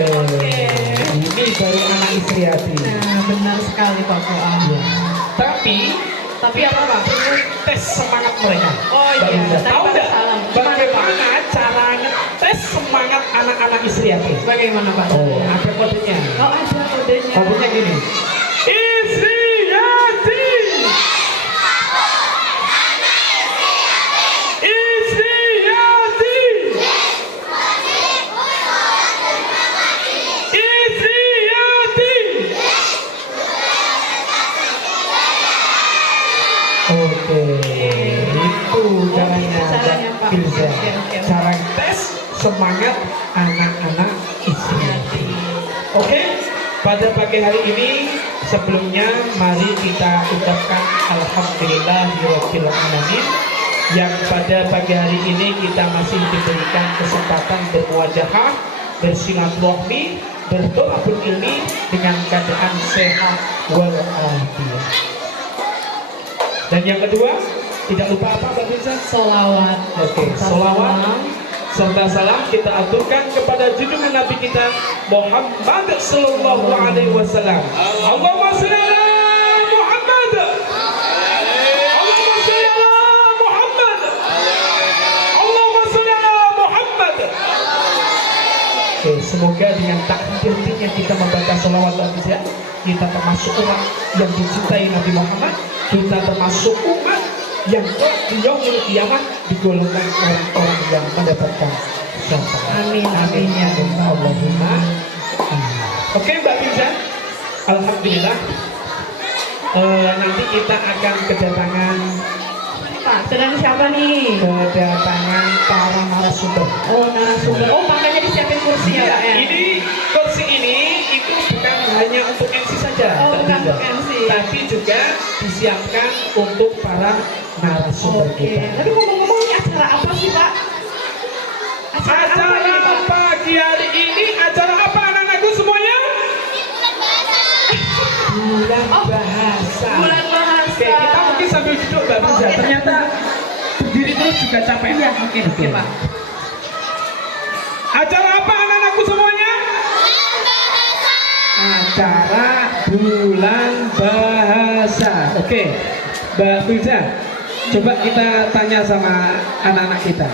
Ini baru anak istri hati. Nah, benar sekali Pak Fuad. Ya. Tapi apa Pak? Tes semangat mereka. Oh Mbak iya, Riza, tadi tahu Pak nggak salam. bagaimana cara ngetes semangat anak-anak istri hati? Bagaimana Pak? Oh, ada kodenya. Oh, ada kodenya. Kodenya gini. Istri hati. Istri hati. Istri hati. Oke, itu caranya Pak. Firza. Oke. Cara tes semangat anak-anak istri hati. Oke, pada pagi hari ini sebelumnya mari kita ucapkan alhamdulillahirabbil alamin yang pada pagi hari ini kita masih diberikan kesempatan bermuajahah, bersilaturahmi, bertolabul ilmi dengan keadaan sehat walafiat. Dan yang kedua, tidak lupa apa Mbak Riza? Solawat. Oke, solawat serta salam kita aturkan kepada junjungan Nabi kita Muhammad sallallahu alaihi wasallam. Allahumma shalli ala Muhammad. Allahumma shalli ala Muhammad. Allahumma shalli ala Muhammad. Oke, semoga dengan tak henti-hentinya kita membaca salawat dan hadiah, kita termasuk umat yang dicintai Nabi Muhammad, kita termasuk umat yang di yaumul kiamat digolongkan orang-orang yang mendapatkan syafaat. Amin, amin ya Allahumma. Oke Mbak Firza, alhamdulillah. Nanti kita akan kedatangan Pak, sedang siapa nih? para narasumber. Oh, narasumber. Oh, makanya disiapin kursi ya, Pak ya? Ini kursi ini itu bukan hanya untuk MC saja, Oh, bukan Mbak. untuk MC. Tapi juga disiapkan untuk para narasumber Oke. kita. Tapi ngomong-ngomong ini acara apa sih, Pak? Acara ini, Pak? pagi hari ini, acara apa anak-anakku semuanya? Bulan Oh, bahasa. Bulan bahasa. Oke, kita mungkin sambil duduk Mbak Firza. Oke. Ternyata berdiri terus juga capek. Iya, oke, Pak. Acara apa anak-anakku semuanya? Acara bulan bahasa. Oke, Mbak Firza, coba kita tanya sama anak-anak kita.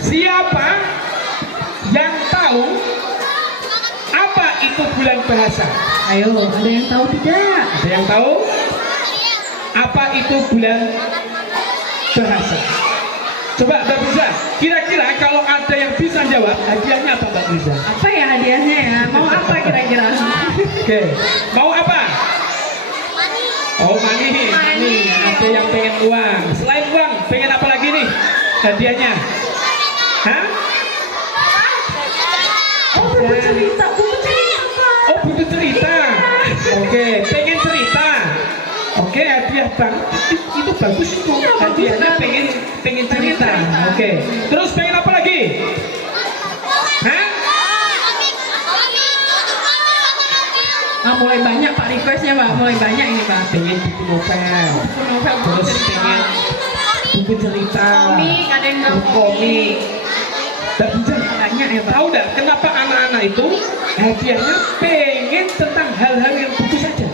Siapa yang tahu apa itu bulan bahasa? Ayo, ada yang tahu tidak? Ada yang tahu apa itu bulan bahasa? Coba Mbak Firza, kira-kira kalau ada yang bisa jawab, hadiahnya apa Mbak Firza? Apa ya hadiahnya ya? Mau apa kira-kira? Oke, mau apa? Oh, money. Ada yang pengen uang. Selain uang, pengen apa lagi nih hadiahnya? Hah? Oh, buku cerita. Buku cerita, Pak. Oh, buku cerita. Oke, pengen cerita. Oke, hadiah bang. Itu bagus itu. Iya, bagus Hadiahnya banget. pengen cerita. Oke. Terus pengen apa lagi? Hah? Ah, mulai banyak Pak requestnya, Pak. Mulai banyak ini, Pak. Pengen buku novel. Buku novel, buku Terus cerita. pengen buku cerita. Komik, ada yang tahu Buku komik. Dan Banyak ya, Pak. tahu nggak kenapa anak-anak itu hadiahnya pengen tentang hal-hal yang buku saja?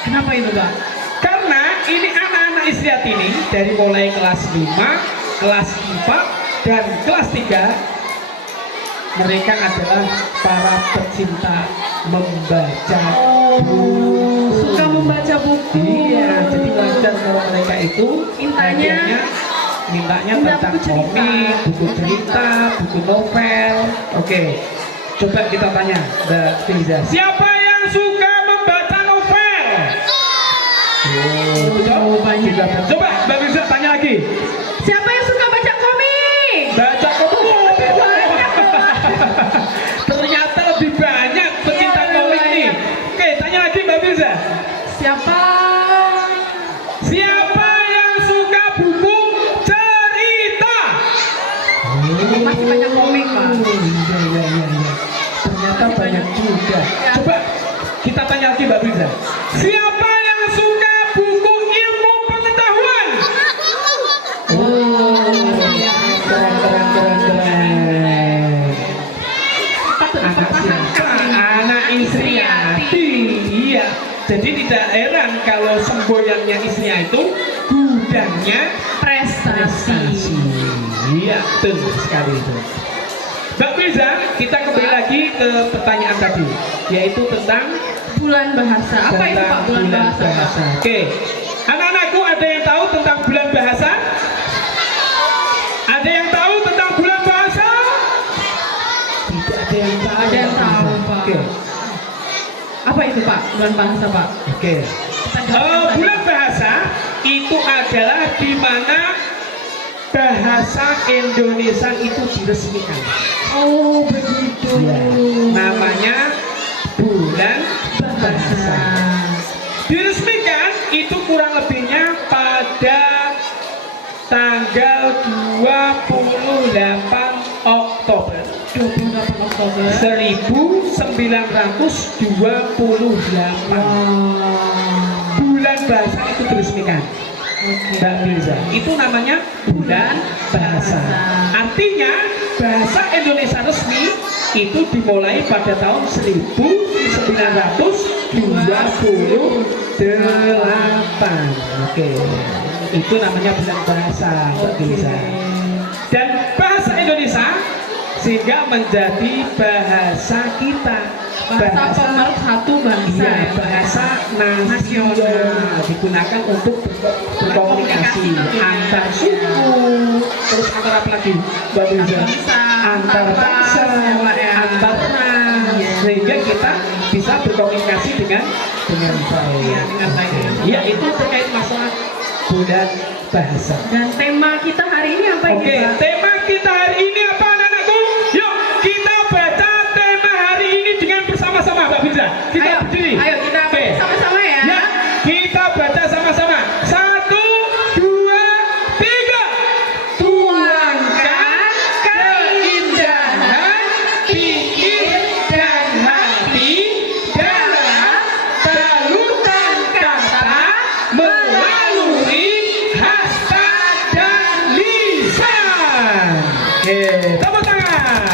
Kenapa itu, Pak? Karena ini anak-anak istiadat ini dari mulai kelas 5, kelas 4, dan kelas 3 mereka adalah para pecinta membaca buku. Suka membaca buku. Iya, jadi wajar kalau mereka itu Mintanya tentang buku cerita. komik, buku cerita, buku novel. Oke, coba kita tanya Mbak Firza. Siapa yang suka membaca novel? Oh, banyak ya. Coba Mbak Firza tanya lagi. Siapa yang suka baca komik? Baca komik. Banyak, Pak. Ternyata lebih banyak pecinta Iya, komik lebih nih. banyak. Oke, tanya lagi Mbak Firza. Siapa? Siapa yang suka buku cerita? Masih banyak komik, Pak. Iya. Ternyata Masih banyak banyak. juga. Ya. Coba kita tanya lagi Mbak Firza. Siapa yang suka buku ilmu pengetahuan? Oh, iya. Keren. Anak siapa? Anak Isriati. Iya. Jadi tidak heran kalau semboyannya istrinya itu gudangnya Prestasi. Iya, betul sekali itu. Mbak Firza, kita kembali lagi ke pertanyaan tadi, yaitu tentang Bulan bahasa. Apa itu Pak bulan bahasa? Pak? Oke, anak-anakku ada yang tahu tentang bulan bahasa? Ada yang tahu tentang bulan bahasa? Tidak ada yang tahu. Ada yang tahu Pak. Oke. Apa itu Pak bulan bahasa Pak? Oke. Bulan bahasa itu adalah di mana bahasa Indonesia itu diresmikan. Oh begitu. Ya, namanya bulan bahasa. Diresmikan itu kurang lebihnya pada tanggal 28 Oktober 1928. Bulan bahasa itu diresmikan. Mbak Mirza, itu namanya bulan bahasa. Artinya bahasa Indonesia resmi itu dimulai pada tahun 1928. Oke, itu namanya bulan bahasa, Mbak Mirza. Dan bahasa Indonesia sehingga menjadi bahasa kita. Bahasa pemersatu bangsa. Iya, bahasa nasional digunakan untuk berkomunikasi antar suku, terus antar apa lagi, Mbak Mirza? Antar bangsa, antar ras, sehingga kita bisa berkomunikasi dengan baik. Ya, itu terkait masalah bulan bahasa. Dan tema kita hari ini apa ini Oke, Pak? tema kita hari ini apa anak-anakku? Yuk kita baca tema hari ini dengan bersama-sama, Mbak Mirza. Kita Ayo, berdiri. ayo kita Oke. sama-sama ya. Ya, kita baca sama-sama. 1, 2, 3. Tuangkan keindahan pikir dan hati dalam balutan kata melalui hasta dan lisan. Oke, tepuk tangan.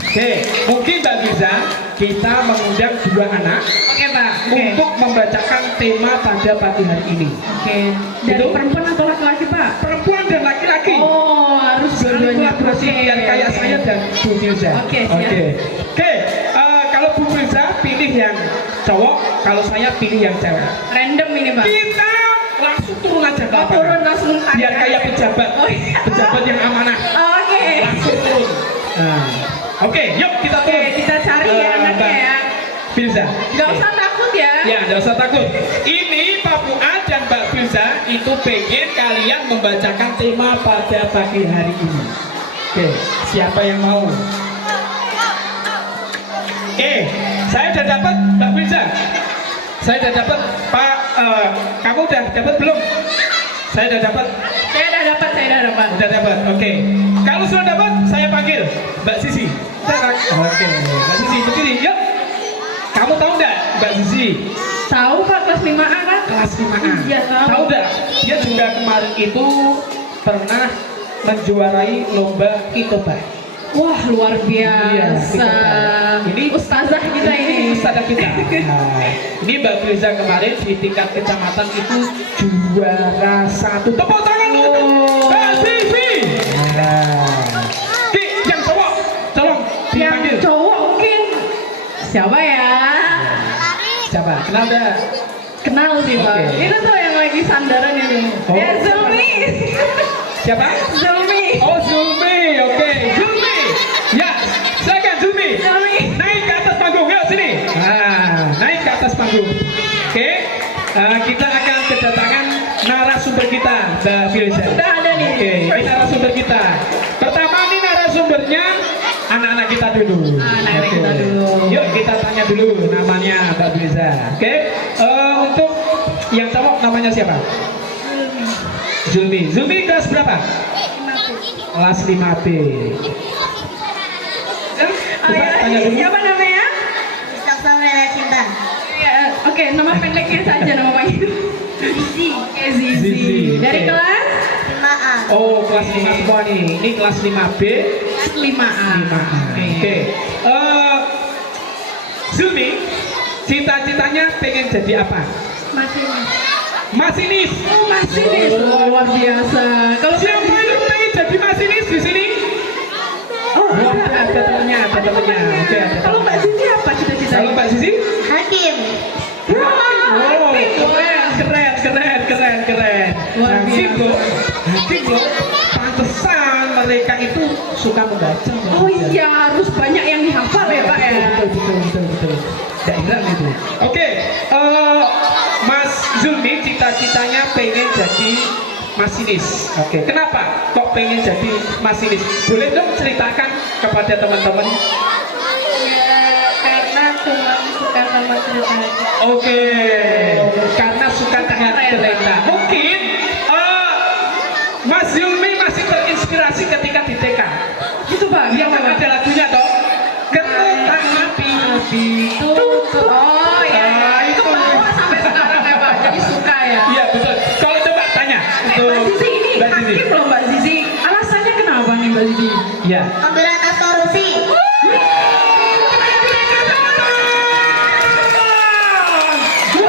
Oke, mungkin Mbak Mirza kita mengundang 2 anak Oke Pak. Oke. untuk membacakan tema pada pagi hari ini. Oke. Dari Itu perempuan atau laki-laki Pak? perempuan dan laki-laki. Oh harus Saling dua-duanya. kolaborasi biar kayak saya dan Bu Mirza. Oke, siap. Oke, kalau Bu Mirza pilih yang cowok, kalau saya pilih yang cewek. Random ini Pak. Kita langsung turun aja ke Oh, lapangan. turun langsung tanya. Biar kayak pejabat, Oh, iya. pejabat yang amanah. Oke. Langsung turun. Nah, oke, yuk kita Oke, turun. kita cari ya anaknya Mbak ya. Firza. Gak usah takut ya. Ya, nggak usah takut. Ini Pak Fuad dan Mbak Firza itu pengen kalian membacakan tema pada pagi hari ini. Oke, siapa yang mau? Oke, saya udah dapat Mbak Firza. Saya udah dapat Pak. Kamu udah dapat belum? Saya udah dapat. Saya udah dapat. Udah dapat. Oke. Kalau sudah dapat, saya panggil Mbak Sisi. Oke, Mbak Sisi berdiri. Yuk. Kamu tahu nggak Mbak Sisi? Tahu Pak kelas 5A kan? Kelas 5A. Iya tahu. Tahu nggak? Dia juga kemarin itu pernah menjuarai lomba Kitoba. Wah luar Iya, biasa. kita. Ini Ustazah kita ini. Ustazah kita. Nah, ini Mbak Firza kemarin di tingkat kecamatan itu juara 1. Tepuk tangan untuk Mbak Sisi. Nah, Ki, yang cowok, tolong Yang dipanggil. cowok mungkin siapa ya? Siapa? Kenal nggak? Kenal sih Pak. Oke. Itu tuh yang lagi sandaran itu. Oh. Ya Zulmi. Siapa? Zulmi. Oh, Zulmi. Oke, Zulmi. Ya, silakan Zulmi. Zulmi. Naik ke atas panggung, yuk sini. Nah, naik ke atas panggung. Oke, kita akan kedatangan narasumber kita, Mbak Firza. Oh, sudah ada nih. Oke, ini narasumber kita. Pertama ini narasumbernya anak-anak kita dulu. Anak-anak Oke. kita dulu. Yuk kita tanya dulu namanya Mbak Firza. Oke, untuk yang cowok namanya siapa? Zulmi. Zulmi kelas berapa? Kelas 5B. Oh, ya. Tanya dulu. Siapa namanya? Mustafa Rela Cinta. Ya, oke, nama pendeknya saja nama panggil. Zizi. Oke, Zizi. Zizi, Dari oke. kelas 5A. Oh, kelas 5 semua nih. Ini kelas 5B. kelas 5A. 5A. Oke. Zulmi, cita-citanya pengen jadi apa? Masinis. Masinis. Oh, masinis. Oh, luar biasa. Kalau Siapa yang pengen jadi masinis di sini? Oh, Ada temennya, ada temennya. Oke, ada Kalau Mbak temennya. Zizi apa cita-citanya? Kalau Mbak Sisi? Hakim. Oh, keren. Luar Nanti biasa. bro, pantesan mereka itu suka membaca. Oh iya, harus banyak yang dihafal ya Pak ya. Betul. Daerah itu. Oke, Mas Zulmi cita-citanya pengen jadi masinis. Oke, kenapa kok pengen jadi masinis? Boleh dong ceritakan kepada teman-teman. Ya, karena cuma suka sama cerita aja. Oke, karena suka dengan kereta. Mungkin Mas Zulmi masih terinspirasi ketika di TK. Gitu Pak. Dia kan ada lagunya toh. Kereta api tutup. Oh iya, itu itu. bawa sampai sekarang ya Pak. Jadi suka ya. Iya betul. Kalau coba tanya Mbak Zizi ini Mbak Zizi. hakim loh Mbak Zizi. Alasannya kenapa nih Mbak Zizi? Iya. Memberantas korupsi.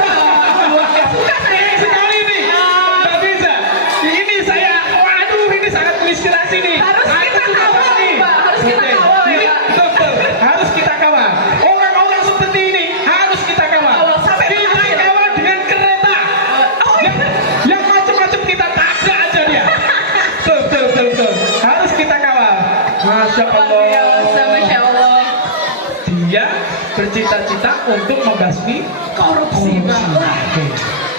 Suka saya. Sekali nih, Mbak Riza. Ini saya, waduh ini sangat menginspirasi nih. Harus Aku kita suka kawal, banget nih. Pak. Harus kita Oke. kawal ya, Ini Pak. betul, harus kita kawal. Orang-orang seperti ini harus kita kawal. Kawal sampai Kita berhasil. kawal dengan kereta. Oh iya. Yang macam-macam kita tabrak aja dia. Betul. Harus kita kawal. Masya Luar biasa, Allah. Masya Allah. Dia bercita-cita untuk membasmi Korupsi Pak. Wah, Oke,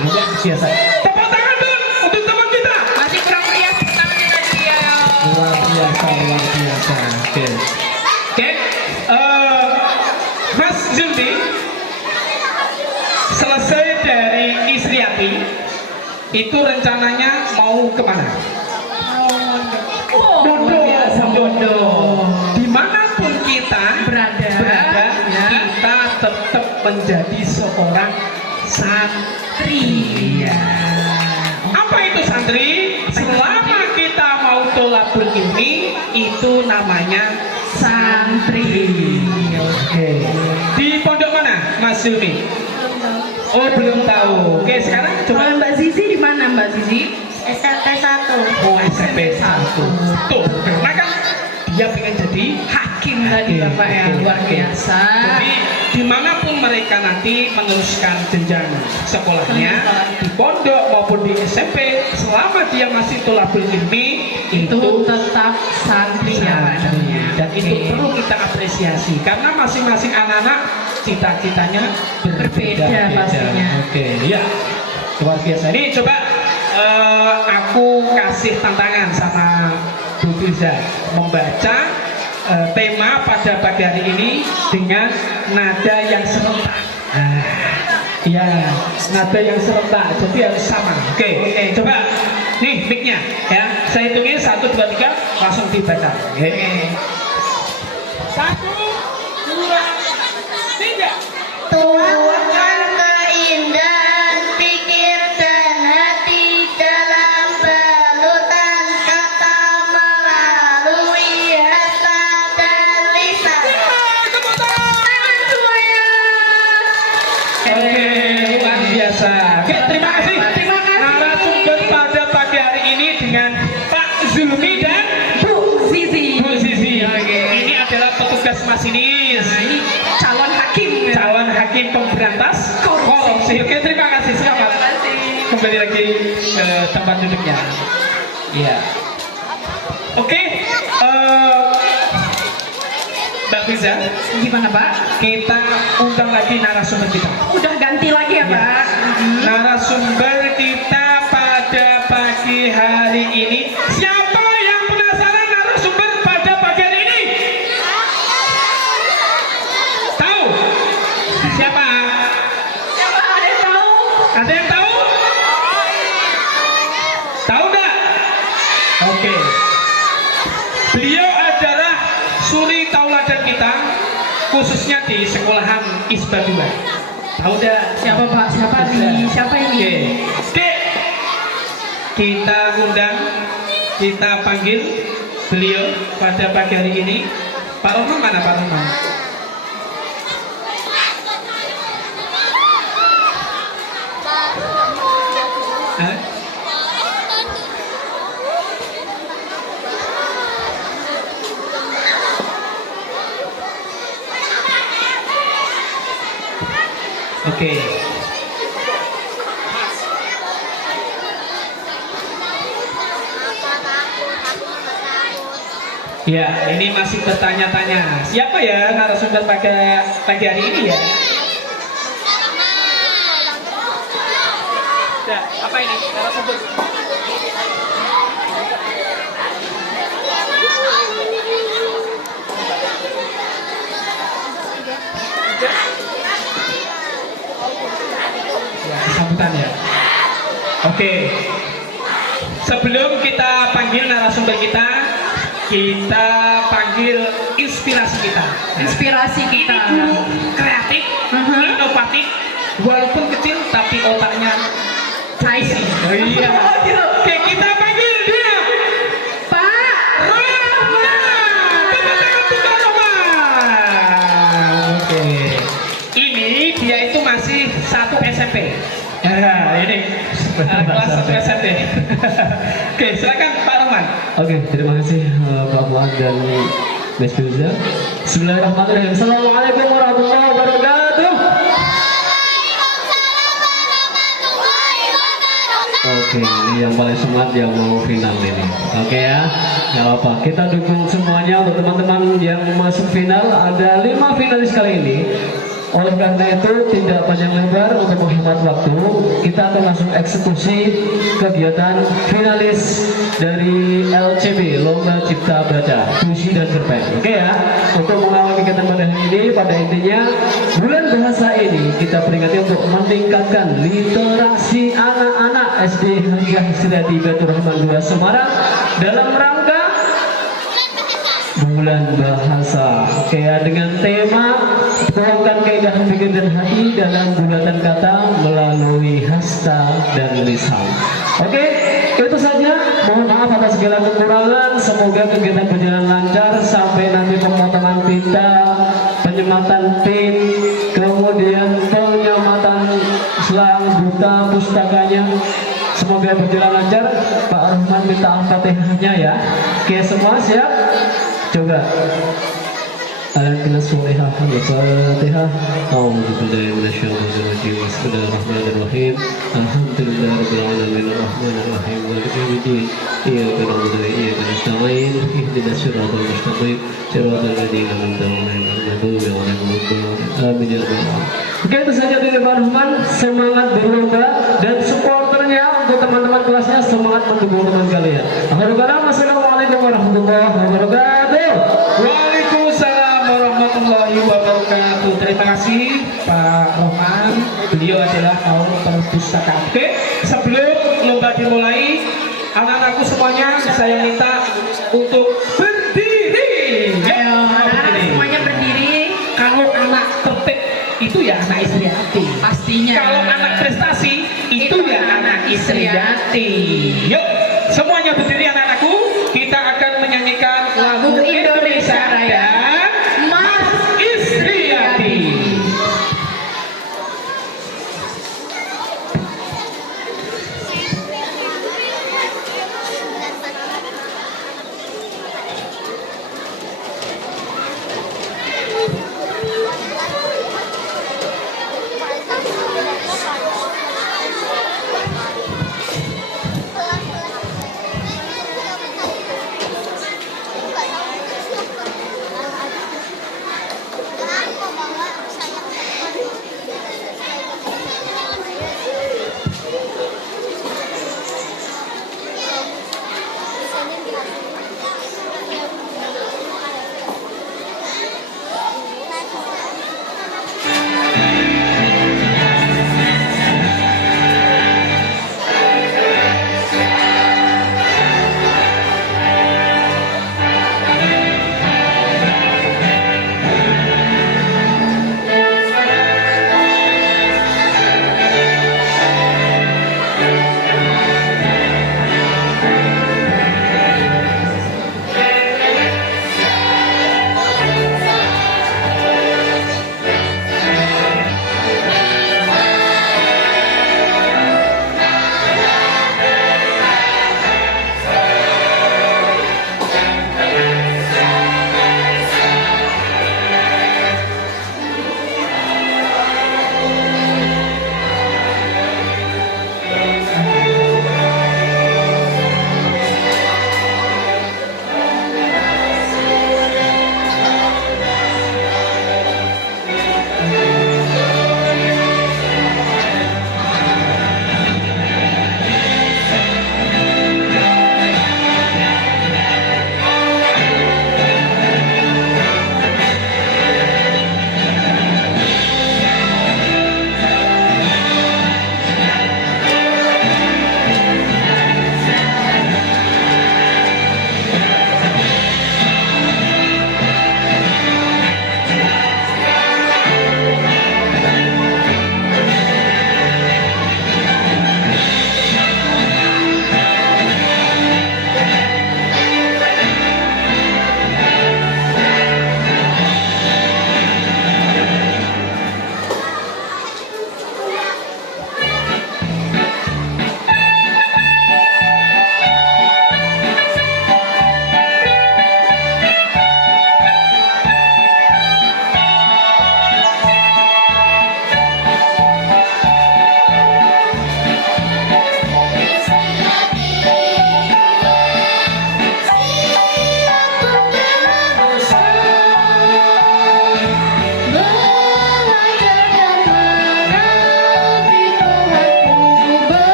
luar biasa. Tepuk tangan dulu untuk teman kita. masih kurang meriah tangannya tadi ya. Luar biasa. Oke. Mas Zulmi, selesai dari Istriati, itu rencananya mau kemana? Oh, luar biasa. Bondo. Dimanapun kita Berada, ya. kita tetap menjadi seorang santri. Iya. Apa itu santri? Selama kita mau tolabul ilmi, itu namanya Santri. Oke. Di pondok mana, Mas Zulmi? Oh, belum tahu. Oke, sekarang Kalau coba. Mbak Zizi di mana Mbak Zizi? SMP 1. Oh, SMP 1. Tuh, karena kan dia pengen jadi Hakim tadi Hakim. Bapak ya, luar biasa. Jadi dimanapun mereka nanti meneruskan jenjang sekolahnya, di pondok maupun di SMP, selama dia masih tolabul ilmi, Itu tetap santri ya Pak namanya. dan itu Oke. perlu kita apresiasi karena masing-masing anak-anak cita-citanya berbeda pastinya. Oke, ya luar biasa. Ini coba aku kasih tantangan sama Bu Tiza membaca tema pada pagi hari ini dengan nada yang serentak. Ya, nada yang serentak, jadi harus sama. Oke, coba nih mic-nya ya. Saya hitungin 1, 2, 3, langsung dibaca. Oke. 1, 2, 3. Tuangkan keindahan pikir dan hati dalam balutan kata melalui hasta dan lisan. Tepuk tangan. Oke, luar biasa. Oke, terima kasih. Terima kasih. Narasumber pada pagi hari ini dengan Pak Zulmi dan Bu Zizi. Bu Zizi. Oke. Ini adalah petugas masinis. Nah, ini calon hakim. ya. Calon hakim pemberantas korupsi. Oke, terima kasih. Selamat. Terima kasih. Kembali lagi ke tempat duduknya. Iya. Oke, Mbak Fiza, Gimana Pak? kita undang lagi narasumber kita. Udah ganti lagi ya Pak? Narasumber kita pada pagi hari ini. Siapa yang penasaran narasumber pada pagi hari ini? Tahu? Siapa? Siapa ada yang tahu? Ada yang tahu? Tahu nggak? Oke. Beliau adalah suri tauladan kita, khususnya di sekolahan ISBA 2. Tahu nggak? Siapa Pak? Siapa nih? Siapa ini? Oke. Kita undang, kita panggil beliau pada pagi hari ini. Pak Roman mana Pak Roman? Oke. Ya, ini masih bertanya-tanya. Siapa ya narasumber pada pagi hari ini ya? Ya, apa ini narasumber? Ya, sambutan ya. Oke. Sebelum kita panggil narasumber kita panggil inspirasi kita. Inspirasi kita. Ini guru kreatif, inovatif, walaupun kecil tapi otaknya Saya. oh iya. Oke, kita panggil dia. Pak. Rahman. Tepuk tangan untuk Pak Rahman. Oke. Ini dia itu masih satu SMP. Ya, ini kelas 1 SMP. Oke, silakan Pak Rahman. Oke, terima kasih Pak Muad dan Mas Firza. Bismillahirrahmanirrahim. Assalamualaikum warahmatullahi wabarakatuh. Oke, ini yang paling semangat yang mau final ini. Oke ya, nggak apa-apa. Kita dukung semuanya untuk teman-teman yang masuk final. Ada 5 finalis kali ini. Oleh karena itu tidak panjang lebar untuk menghemat waktu, kita akan langsung eksekusi kegiatan finalis dari LCB Lomba Cipta Baca, Puisi dan Cerpen. Oke ya, untuk mengawal kegiatan pada hari ini, pada intinya bulan bahasa ini kita peringati untuk meningkatkan literasi anak-anak SD Hadiah Sirati Batur Rahman 2 Semarang dalam rangka bulan bahasa. Oke ya, dengan tema tuangkan keindahan pikiran dan hati dalam bulatan kata melalui hasta dan lisan. Oke, itu saja. Mohon maaf atas segala kekurangan. Semoga kegiatan berjalan lancar sampai nanti pemotongan tinta, penyematan pin, kemudian penyematan selang buta pustakanya. Semoga berjalan lancar. Pak Rahman minta al-fatihahnya ya. Oke, semua siap? Coba. Al-Fatihah, Al-Fatihah. A'udzubillahi minasyaitonir rajim. Bismillahirrahmanirrahim. Alhamdulillahirabbil alamin arrahmanir rahim maliki yaumiddin. Iyyaka na'budu wa iyyaka nasta'in. Ihdinas siratal mustaqim. Siratal ladzina an'amta 'alaihim ghairil maghdubi 'alaihim. Amin ya rabbal alamin. Oke, itu saja dari Pak Rahman. Semangat berlomba dan supporternya untuk teman-teman kelasnya semangat mendukung teman kalian. Akhirul kalam, assalamualaikum warahmatullahi wabarakatuh. Waalaikumsalam warahmatullahi wabarakatuh. Terima kasih Pak Rahman. Beliau adalah kaum perpustakaan. Oke, sebelum lomba dimulai, anak-anakku semuanya saya minta untuk berdiri. Ayo, anak-anak semuanya berdiri. Kalau anak tertib itu ya anak Istriati. Pastinya. Kalau anak prestasi itu ya anak Istriati. Yuk, semuanya berdiri anak-anakku. Kita akan menyanyikan lagu Indonesia Raya Mas Istriati.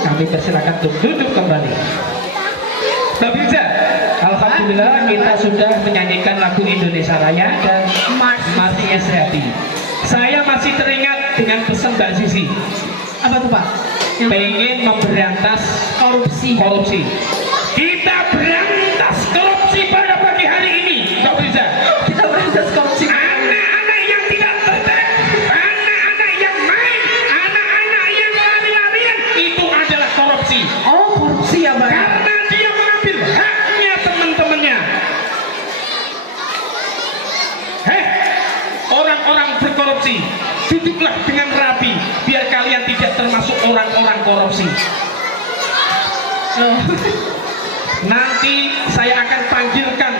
kami persilakan untuk duduk kembali. Mbak Firza, alhamdulillah kita sudah menyanyikan lagu Indonesia Raya dan Mars is Happy. Saya masih teringat dengan pesan Mbak Sisi. Apa tuh Pak? Pengen memberantas Korupsi. Kita berantas korupsi pada pagi hari ini, Mbak Firza. Kita berantas korupsi. Anak-anak yang tidak tertib, anak-anak yang main, anak-anak yang lari-larian, itu adalah korupsi. Oh, korupsi ya Pak. Karena dia mengambil haknya teman-temannya. Orang-orang berkorupsi, duduklah dengan rapi, biar kalian tidak termasuk orang-orang korupsi. Loh. Nanti saya akan panggilkan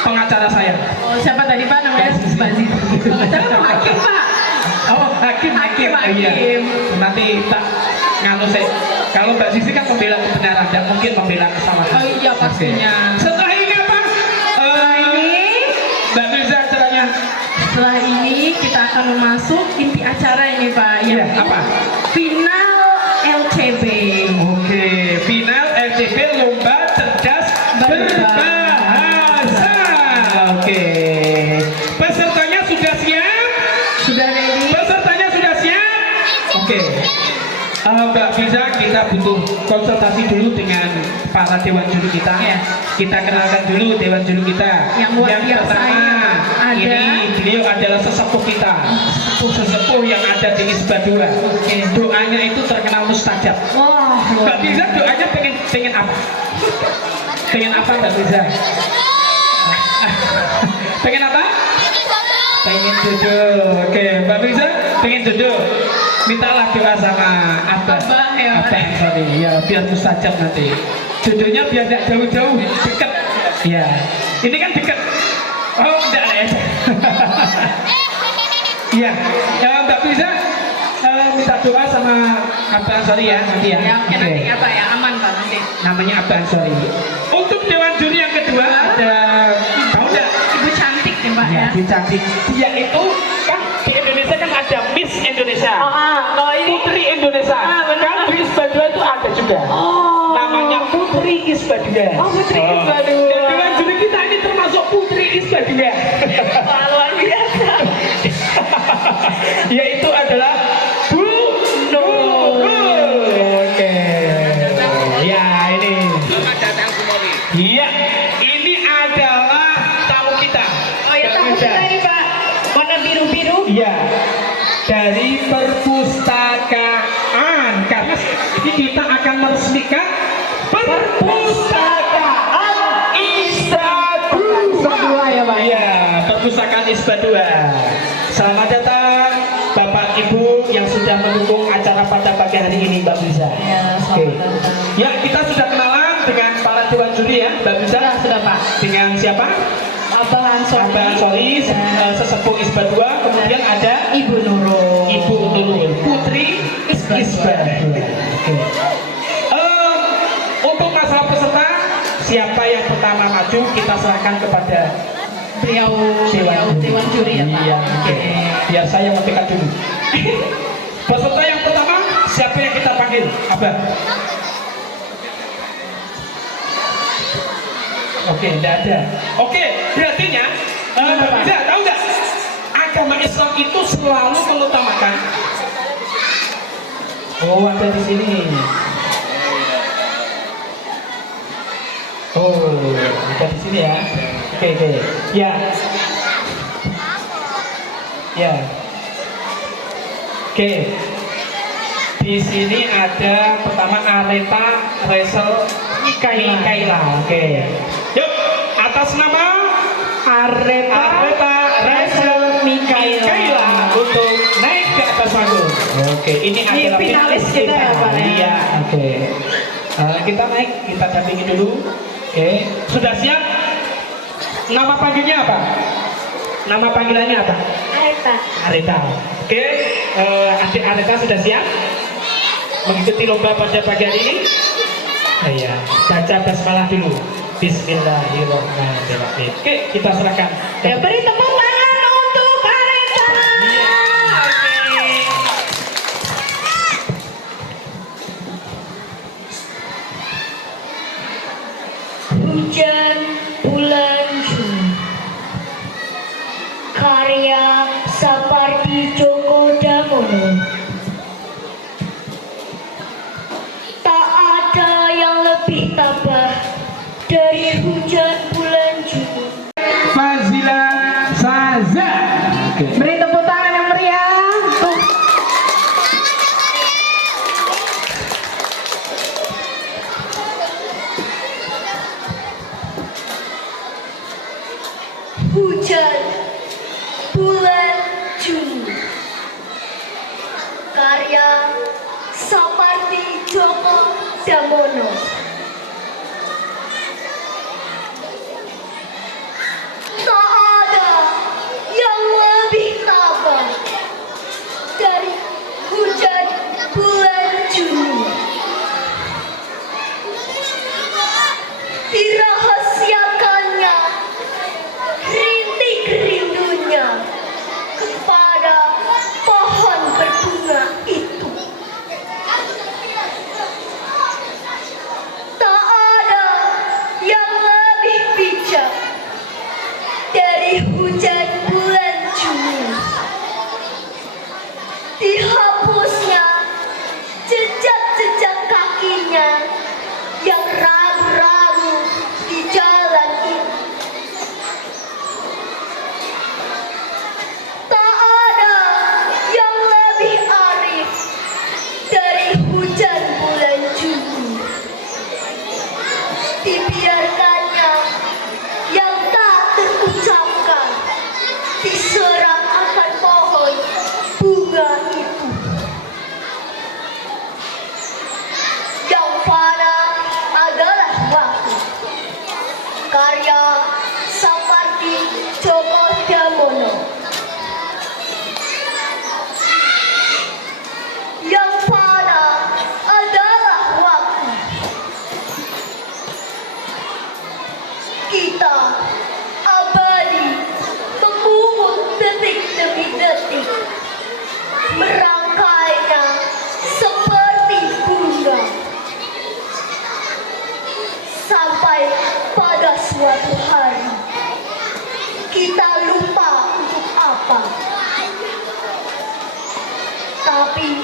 pengacara saya. Oh, siapa tadi Pak namanya? Mbak Zizi. Pengacara atau hakim Pak? Oh, hakim. Iya. Nanti tak nganu saya. Kalau Mbak Sisi kan membela kebenaran, dan mungkin membela kesalahan. Oh iya pastinya. Setelah ini apa? Setelah ini, Mbak Firza acaranya. setelah ini kita akan masuk inti acara ini Pak. Iya, Yang apa? Final LCB. Oke, final LCB lomba cerdas berbahasa. Oke. Pesertanya sudah siap? Sudah ready? Pesertanya sudah siap? Oke. Mbak Firza, kita butuh konsultasi dulu dengan para dewan juri kita. Ya. Kita kenalkan dulu dewan juri kita. Yang luar biasa pertama, ini ada. ini beliau adalah sesepuh kita. Sesepuh yang ada di Isba 2. Oke. Doanya itu terkenal mustajab. Wah, Mbak Firza doanya pengen apa? Pengen apa Mbak Firza? Pengen apa? Pengen jodoh. Oke, Mbak Firza pengen jodoh. Mintalah doa sama Abah ya. Abah sorry, ya biar mustajab nanti. Jodohnya biar tidak jauh-jauh, dekat. Ya, ini kan dekat. Oh, enggak ya. Iya, Mbak Firza minta doa sama Abah Ansori ya nanti ya. Ya, oke, Oke. nanti apa ya? Aman Pak nanti. Namanya Abah Ansori. Untuk dewan juri yang kedua ada tahu nggak? Ibu cantik nih Pak ya. Ibu cantik. Dia itu kan di Indonesia kan ada Miss Indonesia. Oh ini. Putri Indonesia. benar. Kan di Isba 2 itu ada juga. Oh. Namanya Putri Isba 2. Oh, Putri Isba 2. Dan dewan juri kita ini termasuk Putri Isba 2. Wah, luar biasa. Yaitu adalah Bu Nurul. Oke. Ya ini. Iya, ini adalah tamu kita. Oh ya, tamu kita ini Pak. Warna biru-biru. Iya, dari perpustakaan. Karena ini kita akan meresmikan perpustakaan Isba 2 ya Pak. Iya, perpustakaan Isba 2. Selamat datang Bapak Ibu yang sudah mendukung acara pada pagi hari ini, Mbak Firza. Ya, Oke. selamat datang. Ya, kita sudah kenalan dengan para dewan juri ya, Mbak Firza. Sudah Pak. Dengan siapa? Abah Ansori. Abah Ansori, sesepuh Isba 2. Kemudian ada Ibu Nurul. Ibu Nurul, Putri Isba 2. Isba 2. Oke. Untuk masalah peserta, siapa yang pertama maju kita serahkan kepada Beliau dewan juri ya Pak. Iya, oke. Biar saya mendekat dulu. Peserta yang pertama, siapa yang kita panggil? Abah. Oke, tidak ada. Oke, berartinya, bisa tahu nggak? Agama Islam itu selalu mengutamakan. Oh, ada di sini. Oh, ada di sini ya. Oke. Ya. Ya. Oke. Di sini ada pertama Areta Resel Mikaela. Oke. Yuk, atas nama Areta Resel Mikaela untuk naik ke atas panggung. Oke, ini adalah finalis kita ya Pak. Iya, oke. Kita naik, kita dampingi dulu. Oke, sudah siap? Nama panggilnya apa? Nama panggilannya apa? Areta. Oke, adik Areta sudah siap mengikuti lomba pada pagi hari ini? Iya, baca basmalah dulu. Bismillahirrahmanirrahim. Oke, kita serahkan. Ya, beri tepuk tangan untuk Areta. Iya, oke. Hujan Bulan Juni. Karya Sapardi Djoko Damono. Tak ada yang lebih tabah dari hujan bulan Juni. Fazila Saza. Beri tepuk tangan yang meriah. Tuh. Hujan Bulan Juni. Karya Sapardi Djoko Damono. Tak ada yang lebih tabah dari hujan bulan Juni. Dirahasiakannya rintik rindunya kepada pohon berbunga itu. Tak ada yang lebih bijak dari hujan bulan Juni. Dihapusnya jejak-jejak kakinya yang ragu-ragu di jalan ini. Tak ada yang lebih arif dari hujan bulan Juni. Dibiarkannya yang tak terucapkan diserap akan pohon bunga itu. Yang fana adalah waktu. Karya Sapardi Djoko Damono. Yang fana adalah waktu. Kita abadi memungut detik demi detik, merangkainya seperti bunga, sampai pada suatu hari kita lupa untuk apa. Tapi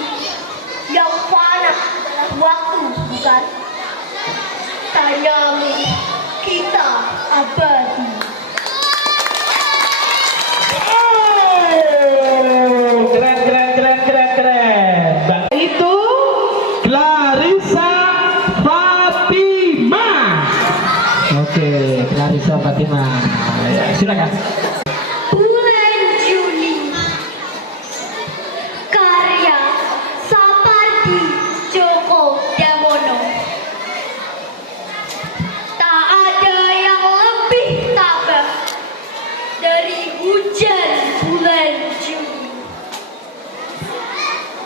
yang fana adalah waktu, bukan? Tanyamu, kita abadi. Oh, keren. Itu Clarissa Fatimah. Oke, Clarissa Fatimah. Ya, silakan. Bulan Juni. Karya Sapardi Djoko Damono. Tak ada yang lebih tabah dari hujan bulan Juni.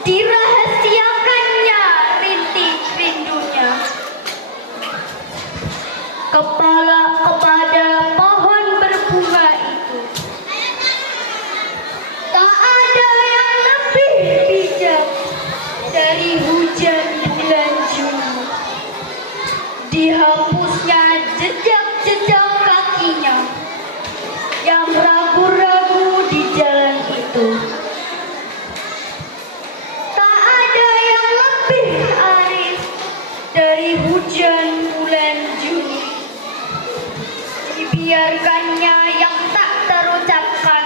Dirahasiakannya rintik rindunya kepada pohon berbunga itu. Tak ada yang lebih bijak dari hujan bulan Juni. Dihapusnya jejak-jejak kakinya yang ragu-ragu di jalan itu. Tak ada yang lebih arif dari hujan bulan Juni. Dibiarkannya yang tak terucapkan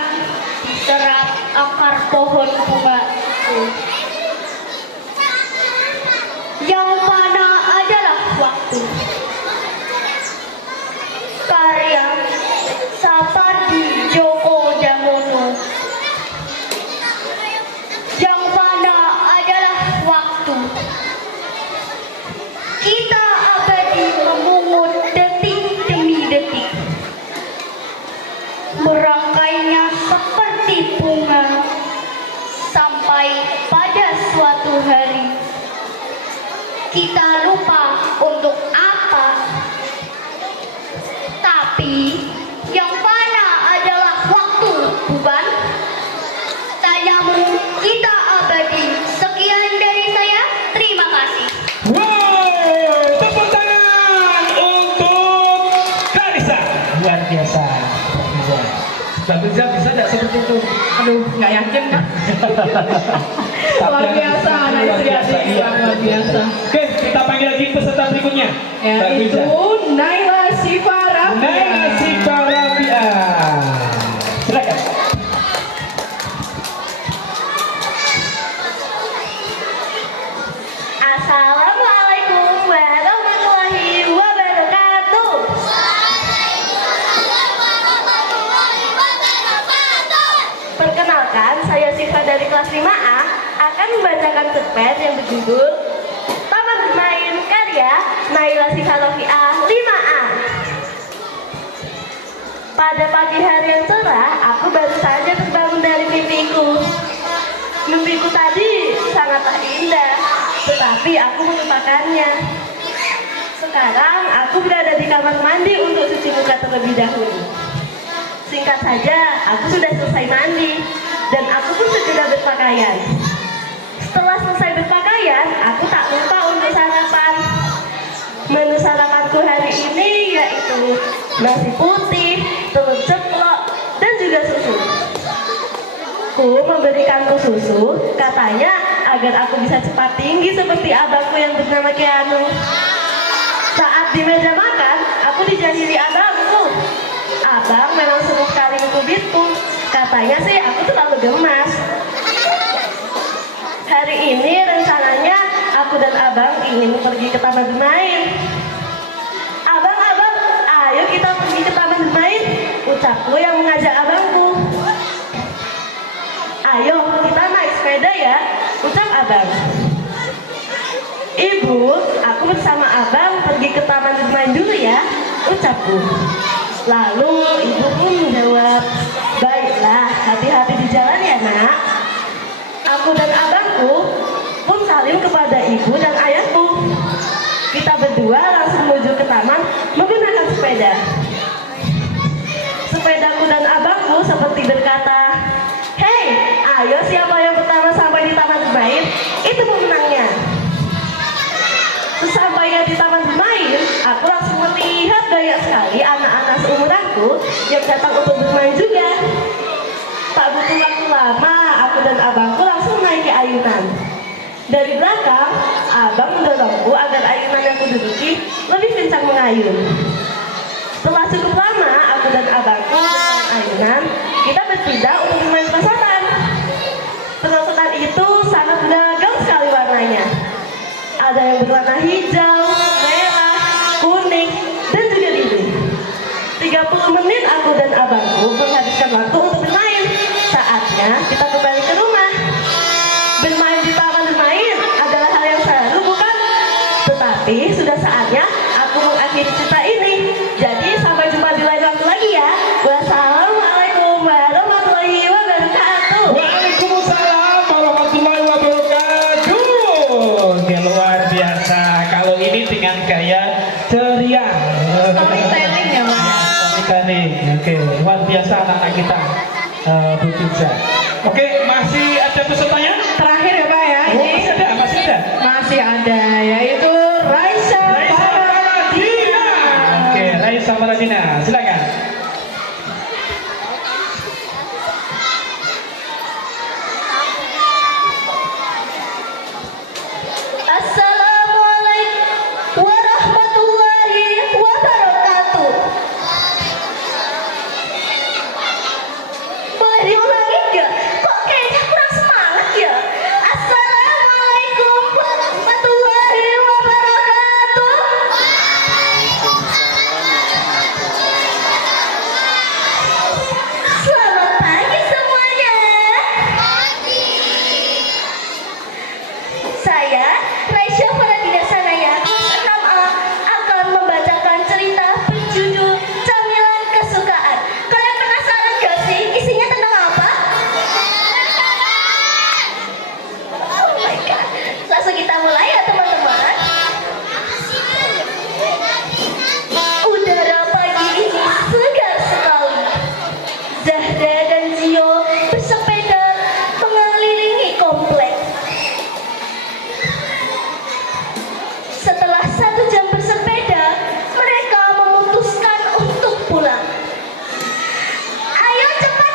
diserap akar pohon bunga itu. Yang fana adalah waktu. Karya Sapardi Djoko Damono. Yang fana adalah waktu. Kita abadi memungut detik demi detik, merangkainya seperti bunga, sampai pada suatu hari kita lupa untuk apa. Tapi yang fana adalah waktu, bukan? Tanyamu, kita abadi. Sekian dari saya. Terima kasih. Wow, tepuk tangan untuk Rizal bisa tidak seperti itu? Aduh, nggak yakin Kak. Luar biasa, anak istri adik Iya, luar biasa. Oke, kita panggil lagi peserta berikutnya. Ya, Mbak itu Rizal. Naila Sifa Rafia. Naila Sifa Rafia. Silakan. Assalamualaikum warahmatullahi wabarakatuh. Perkenalkan, saya Siva dari kelas 5A akan membacakan cerpen yang berjudul Taman Bermain karya Naila Sifa Rafia 5A. Pada pagi hari yang cerah, aku baru saja terbangun dari mimpiku. Mimpiku tadi sangatlah indah, tetapi aku melupakannya. Sekarang aku berada di kamar mandi untuk cuci muka terlebih dahulu. Singkat saja, aku sudah selesai mandi dan aku pun segera berpakaian. Setelah selesai berpakaian, aku tak lupa untuk sarapan. Menu sarapanku hari ini yaitu nasi putih, telur ceplok, dan juga susu. Ku memberikanku susu, katanya agar aku bisa cepat tinggi seperti abangku yang bernama Keanu. Saat di meja makan, aku dijahili abangku. Abang memang senang sekali mencubitku. Katanya sih aku terlalu gemas. Hari ini rencananya aku dan abang ingin pergi ke taman bermain. Abang, ayo kita pergi ke taman bermain, ucapku yang mengajak abangku. Ayo kita naik sepeda ya, ucap abang. Ibu, aku bersama abang pergi ke taman bermain dulu ya, ucapku. Lalu ibu pun menjawab, baiklah, hati-hati di jalan ya nak. Aku dan abangku pun salim kepada ibu dan ayahku. Kita berdua langsung menuju ke taman menggunakan sepeda. Sepedaku dan abangku seperti berkata, hei, ayo siapa yang pertama sampai di taman bermain, itu pemenangnya. Sesampainya di taman bermain, aku langsung melihat banyak sekali anak-anak seumuranku yang datang untuk bermain juga. Tak butuh waktu lama, aku dan abangku langsung naik ke ayunan. Dari belakang, abang mendorongku agar ayunan yang kududuki lebih kencang mengayun. Setelah cukup lama, aku dan abangku bermain ayunan, kita berpindah untuk bermain perosotan. Perosotan itu sangat beragam sekali warnanya. Ada yang berwarna hijau, merah, kuning, dan juga biru. 30 menit aku dan abangku menghabiskan waktu untuk bermain. Saatnya kita kembali ke rumah. Bermain di taman bermain adalah hal yang seru, bukan? Tetapi sudah saatnya aku mengakhiri cerita ini. Jadi sampai jumpa di lain waktu lagi ya. Wassalamualaikum warahmatullahi wabarakatuh. Waalaikumsalam warahmatullahi wabarakatuh. Oke, luar biasa. Kalau ini dengan gaya ceria. Storytelling ya Mas. Storytelling. Oke, luar biasa anak-anak kita. Bu Tiza. Oke, masih ada pesertanya? Terakhir ya Pak ya. Oh, Ini masih ada. masih ada, yaitu Raisa Maradina. Oke, Raisa Maradina, silakan. Assalamualaikum warahmatullahi wabarakatuh. Boleh diulangi nggak? Kok kayaknya kurang semangat ya? Assalamualaikum warahmatullahi wabarakatuh. Selamat pagi semuanya. Saya Raisa Maradina Sanaya kelas 6A akan membacakan cerita berjudul Camilan Kesukaan. Kalian penasaran gak sih isinya tentang apa? Oh my god. Langsung kita mulai ya teman-teman. Udara pagi ini segar sekali. Zahra dan Zio bersepeda mengelilingi komplek. Setelah 1 jam bersepeda, mereka memutuskan untuk pulang. Ayo cepat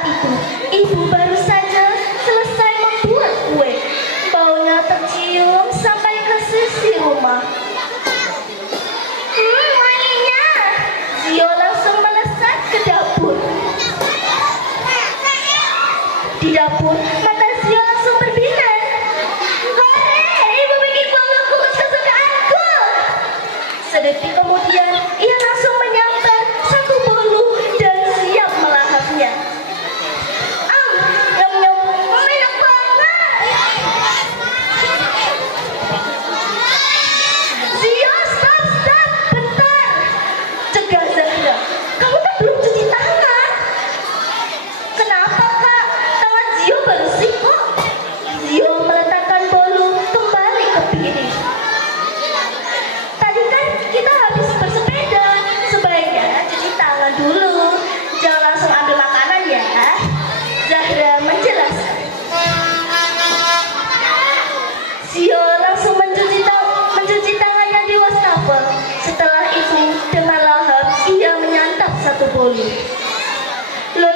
saat itu, ibu baru saja selesai membuat kue. Baunya tercium sampai ke sisi rumah. Wanginya. Zio langsung melesat ke dapur. Di dapur, mata Zio langsung berbinar. Hore, ibu bikin bolu kukus kesukaanku. Sedetik kemudian, ia langsung menyambar satu bolu dan siap melahapnya. Nyom-nyom, enak banget. Zio, stop, bentar. Cegah Zahra, kamu kan belum cuci tangan. Kenapa kak? Tangan Zio bersih kok. Zio meletakkan bolu kembali ke piring. Tadi kan kita habis bersepeda, sebaiknya cuci tangan dulu. Jangan langsung ambil makanan ya. Zahra menjelaskan. Zio langsung mencuci tangannya di wastafel. Setelah itu, dengan lahap ia menyantap satu bolu. Loh,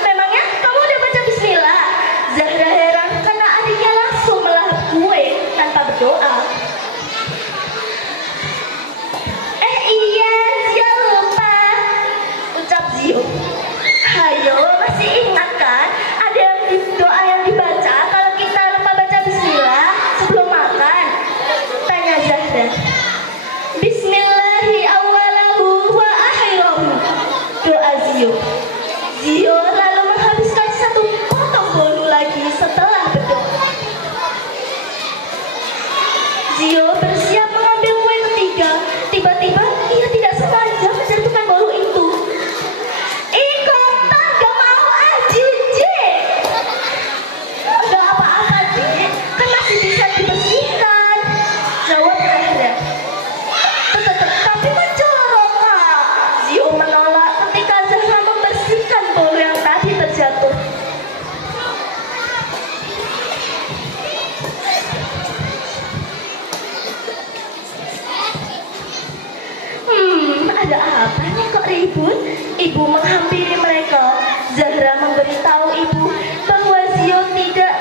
memangnya kamu udah baca bismillah? Zahra heran karena adiknya langsung melahap kue tanpa berdoa. Iya, Zio lupa, ucap Zio. Hayo, masih ingat kan? Ada doa yang dibaca kalau kita lupa baca bismillah sebelum makan? Tanya Zahra. Bismillahi awalahu wa akhirahu, doa Zio. Zio lalu menghabiskan satu potong bolu lagi setelah berdoa. Zio bersiap mengambil kue ketiga. Tiba-tiba ia tidak sengaja menjatuhkan bolu itu. Kotor, gak mau jijik. Gak apa-apa Dik, kan masih bisa dibersihkan, jawab Zahra. Tapi kan jorok kak. Zio menolak ketika Zahra membersihkan bolu yang tadi terjatuh. Ada apa nih kok ribut? Ibu menghampiri mereka. Zahra memberitahu ibu bahwa Zio tidak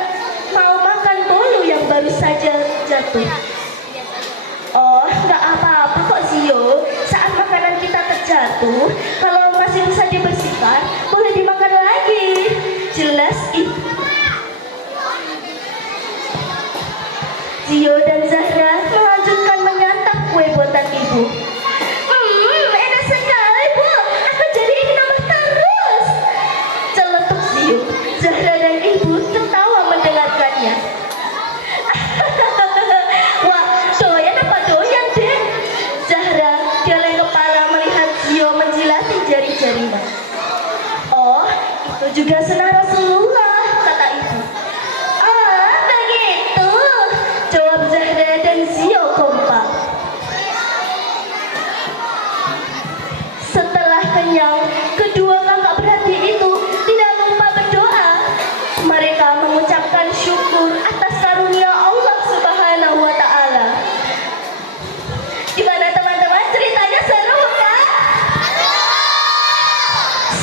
mau makan bolu yang baru saja jatuh. Oh, nggak apa-apa kok Zio. Saat makanan kita terjatuh, kalau masih bisa dibersihkan, boleh dimakan lagi. Jelas ibu. Zio dan Zahra melanjutkan menyantap kue buatan ibu. Enak sekali Bu, aku jadi ingin nambah terus. Celetuk Zio. Zahra dan ibu tertawa mendengarkannya. Wah, doyan apa doyan deh? Zahra geleng kepala melihat Zio menjilati jari-jarinya. Oh, itu juga sunnah Rasulullah, kata ibu. Oh, begitu, jawab Zahra dan Zio kompak. Setelah kenyang, kedua kakak berhati itu tidak lupa berdoa. Mereka mengucapkan syukur atas karunia Allah Subhanahu wa Ta'ala. Gimana teman-teman, ceritanya seru kan?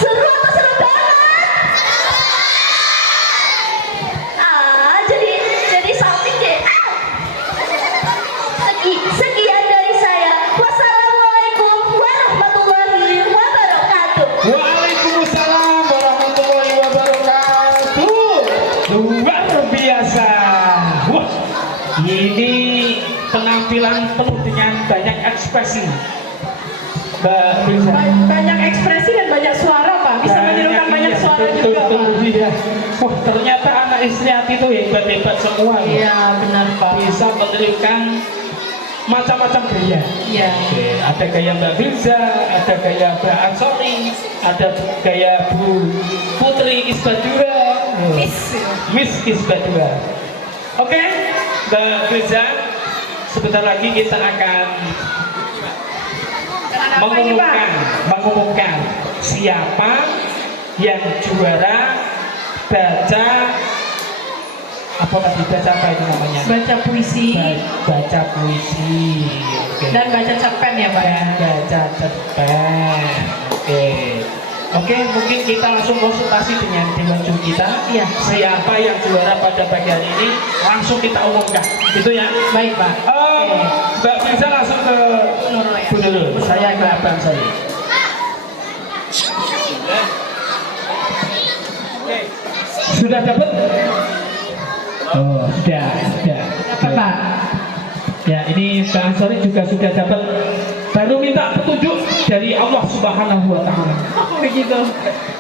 Seru atau seru banget? Jadi something deh. Sekian dari saya. Wassalamualaikum warahmatullahi wabarakatuh. Waalaikumsalam warahmatullahi wabarakatuh. Luar biasa. Wah, ini penampilan penuh dengan banyak ekspresi. Mbak Risa. Banyak ekspresi dan banyak suara Pak. Bisa menirukan banyak suara juga Pak. Iya. Wah, ternyata anak istri hati itu hebat-hebat semua. Iya benar Pak. Bisa menirukan macam-macam gaya. Iya. Oke, ada gaya Mbak Bilza, ada gaya Mbak Ansori, ada gaya Bu Putri Isbadura, Miss Isbadura. Oke, Mbak Bilza, sebentar lagi kita akan mengumumkan siapa yang juara baca apa tadi, baca apa itu namanya? Baca puisi Baca puisi. Oke. dan baca cerpen ya Pak ya. Dan baca cerpen. Oke. Oke, mungkin kita langsung konsultasi dengan Dewan Juri kita. Iya. Siapa yang juara pada pagi hari ini langsung kita umumkan. Gitu ya. Baik Pak. Mbak Firza langsung ke Bu Nurul. Saya ke Abang saya. Oke. Sudah dapat? Oh, sudah. Apa Pak? Ya, ini Mbak Ansori juga sudah dapat. Baru minta petunjuk dari Allah Subhanahu wa Ta'ala. Oh begitu.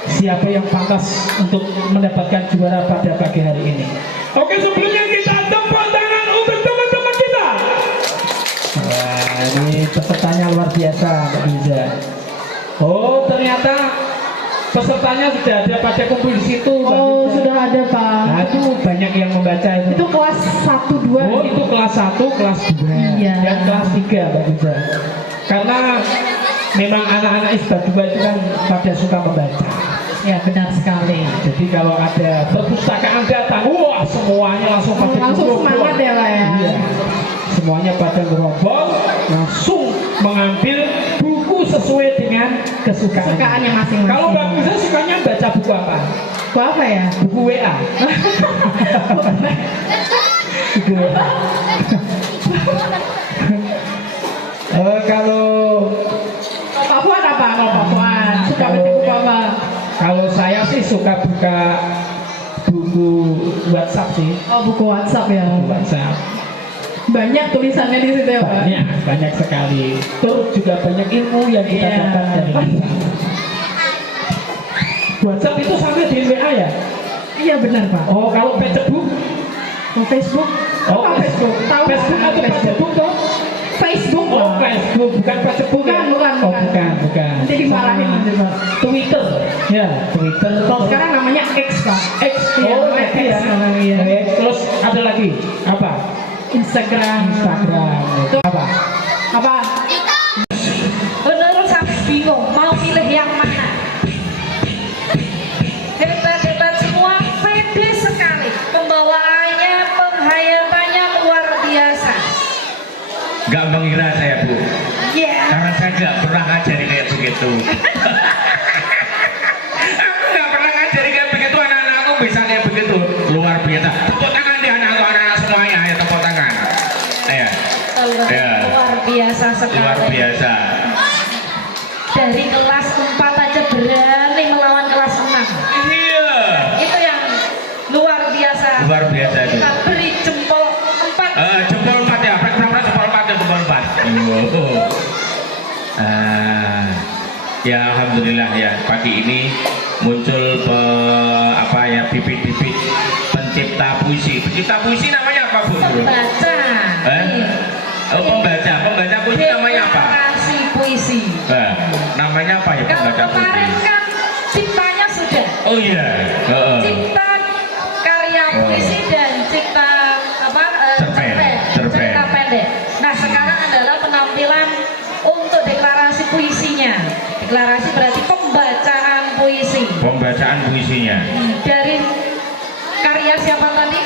Siapa yang pantas untuk mendapatkan juara pada pagi hari ini? Oke, sebelumnya kita tepuk tangan untuk teman-teman kita. Wah, ini pesertanya luar biasa, Mbak Riza. Oh, ternyata pesertanya sudah ada pada kumpul di situ. Mbak Oh Riza. sudah ada Pak. Nah, itu banyak yang membaca itu. Itu kelas 1, 2. Oh, itu kelas 1, kelas 2, Iya. dan kelas 3, Mbak Riza. Karena memang anak-anak ISBA 2 itu kan pada suka membaca. Ya benar sekali. Jadi kalau ada perpustakaan datang, wah semuanya langsung pada Langsung gerombol. semangat ya Pak ya. Iya. Semuanya pada gerombol, langsung mengambil buku sesuai dengan kesukaan. Kesukaannya masing-masing. Kalau Mbak Bisa sukanya baca buku apa? Buku apa ya? Buku WA. Buku WA. Kalau Pak Fuad apa? Kalau Pak Fuad suka baca buku apa? Kalau saya sih suka buka buku WhatsApp sih. Oh buku WhatsApp ya. WhatsApp Banyak tulisannya di situ ya Pak. banyak sekali. Terus juga banyak ilmu yang kita Iya. dapat dari WhatsApp. WhatsApp itu sama di WA ya? Iya benar Pak. Oh, kalau Facebook? Oh, Facebook? Oh, Apa Facebook? Tahu Facebook kan? atau Facebook toh? Facebook Oh, Pak. Facebook bukan Facebook ya? Bukan. Oh, bukan. Nanti dimarahin Sama nanti Pak. Twitter. Ya, Twitter. Kalau sekarang namanya X Pak. X. Iya, Oh, namanya X ya. X namanya, iya. X. Terus ada lagi apa? Instagram. Itu apa? Apa? Menurut saya bingung mau pilih yang mana. Hebat-hebat semua, pede sekali. Pembawaannya, penghayatannya luar biasa. Gak mengira saya Bu, Iya. karena saya gak pernah ngajari kayak begitu. Aku gak pernah ngajari kayak begitu, anak-anakku bisa kayak begitu. Luar biasa. Tepuk tangan di anak-anak semuanya, ayo tepuk tangan. Ayo, Ya. Luar biasa sekali. luar biasa. Dari kelas 4 aja berani melawan kelas 6. Iya, Itu yang luar biasa. luar biasa itu. Kita beri jempol 4. Jempol 4 ya, berapa jempol 4 ya, jempol 4. Wow. Ya alhamdulillah ya, pagi ini muncul bibit-bibit pencipta puisi. Pencipta puisi namanya apa Bu? Pembaca. Oh, pembaca puisi namanya apa? Deklarasi puisi. Namanya apa ya Kalau pembaca kemarin puisi? kan ciptanya sudah. Oh iya. Cipta karya puisi dan cipta cerpen pendek. Nah sekarang adalah penampilan untuk deklarasi puisinya. Deklarasi berarti pembacaan puisi. Pembacaan puisinya. Dari karya siapa tadi?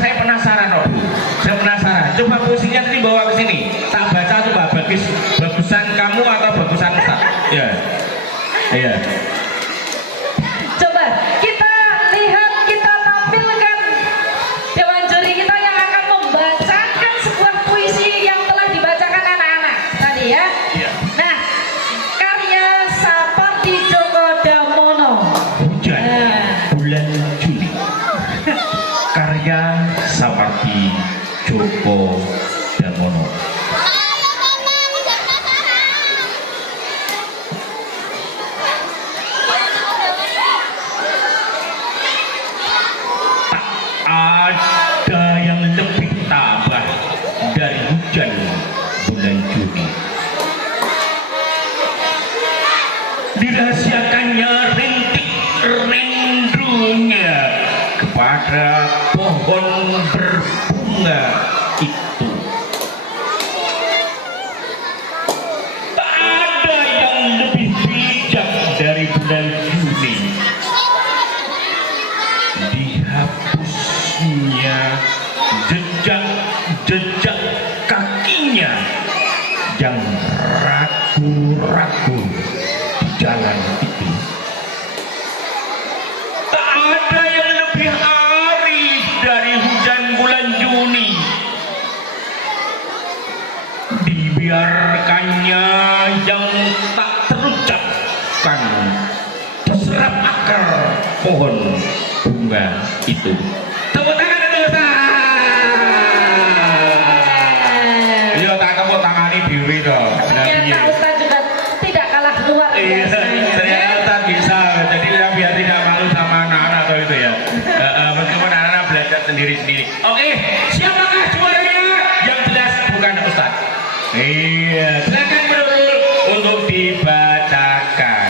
Saya penasaran loh Bu. Saya penasaran. Coba puisinya tadi bawa ke sini. Tak baca coba bagusan kamu atau bagusan Ustaz? Iya. Iya. Coba kita lihat, kita tampilkan dewan juri kita yang akan membacakan sebuah puisi yang telah dibacakan anak-anak tadi ya. Iya. Nah, karya Sapardi Djoko Damono. Hujan bulan Juli. Karya Sapardi Djoko Damono. Ada yang lebih tabah dari hujan bulan Juni. Dirahasiakannya rintik rindunya kepada pohon berbunga itu. Tak ada yang lebih bijak dari bulan Juni. Dihapusnya jejak kakinya yang ragu-ragu di jalan itu. suaranya yang tak terucapkan terserap akar pohon bunga itu. Tepuk tangan dulu, Ustaz. Iya, tak tepuk tangani diri toh. Ternyata Ustaz juga tidak kalah luar Iya, biasa. ternyata bisa. Jadi biar tidak malu sama anak-anak atau itu ya. Meskipun anak-anak belajar sendiri-sendiri. Oke, siapakah juaranya? Yang jelas bukan Ustaz. Iya, silakan menurut untuk dibacakan.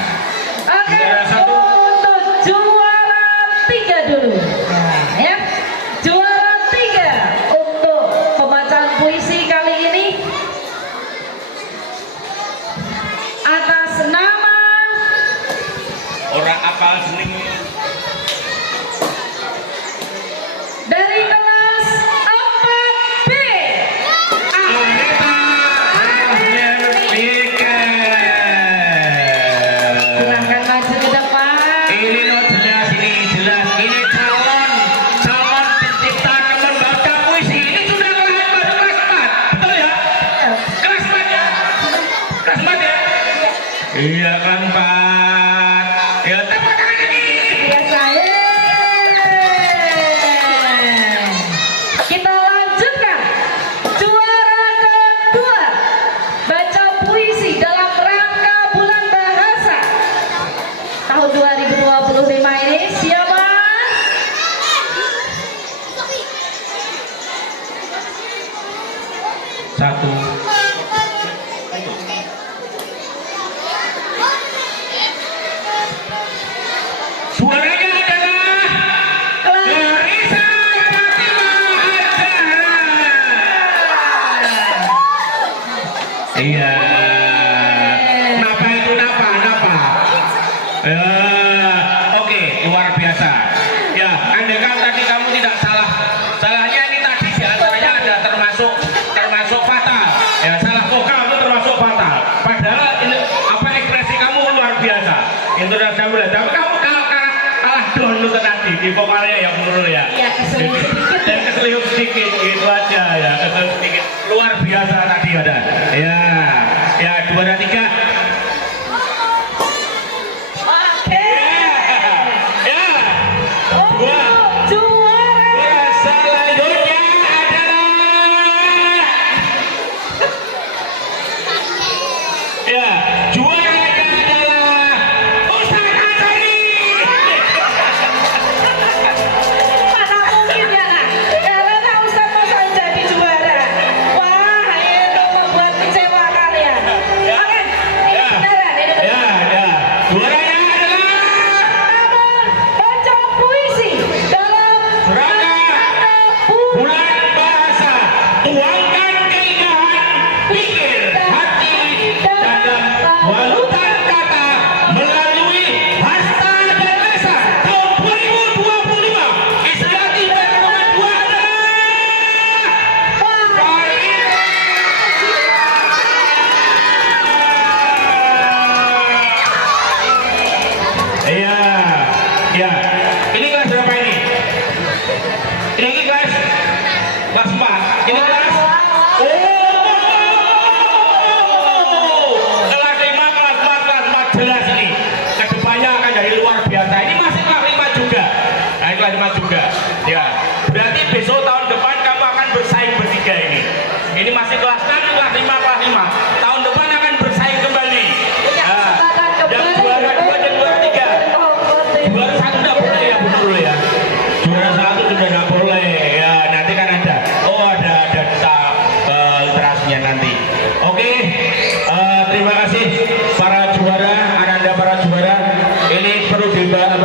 Oke, Juara satu. untuk juara 3 dulu. Nah, ya. Juara 3 untuk pembacaan puisi kali ini atas nama Orang apal seneng. dari kelas 4B. Silahkan maju ke depan. Ini no jelas, ini jelas, ini calon pencipta membaca puisi. Ini sudah kelas 4, betul ya? Kelas 4 ya? Kelas 4 ya? Iya kelas 4. Ya tepuk tangan ini. Biasa, kita lanjutkan juara kedua baca puisi dalam rangka bulan bahasa tahun 2025 ini siapa? Satu. Suaranya adalah Clarissa Fatimah Azhara. Iya. Napa itu napa? Ya, oke, luar biasa. Ya, andaikan tadi kamu tidak salah. Salahnya ini tadi diantaranya ada termasuk fatal. Ya, salah vokal itu termasuk fatal. Padahal ini apa ekspresi kamu luar biasa. Itu sudah saya mulai. Tapi kamu kalau kalah down itu tadi di vokalnya yang menurut ya. Iya, keselip sedikit. Dan keselip sedikit gitu aja ya, keselip sedikit. Luar biasa tadi ada. Ya, ya 2 dan 3. Oke. Ya. Untuk juara Selanjutnya adalah ya, juaranya adalah Ustaz Azhari. mana mungkin ya nak? Karena Ustaz masa jadi juara. Wah, itu membuat kecewa kalian. Oke, ini Ya. beneran, ini beneran. Ya, ya. Juaranya adalah Namun baca puisi dalam rangka bulan bahasa. Tuangkan keindahan pikir hati dalam walutan kata melalui hasta dan rasa tahun 2025. Istilah tiga nomor 2 adalah Iya, iya. Ini kelas berapa ini? Ini kelas 4. Ini kelas. Oh, kelas 5, kelas 4 jelas ini. Kedepannya akan jadi luar biasa. Ini masih kelas 5 juga. Nah, ini kelas 5 juga. Ya. Berarti besok tahun depan kamu akan bersaing bertiga ini. Ini masih kelas 6, kelas 5, kelas 5. Tahun depan akan bersaing kembali. Punya Nah, kesempatan yang kembali. juara 2 dan juara 3. Juara 1 tidak boleh ya, Bu Nurul ya. Juara 1 sudah tidak boleh ya. Nanti kan ada. Oh, ada duta literasinya nanti. Oke. Terima kasih para juara, Ananda para juara. Ini perlu dikembangkan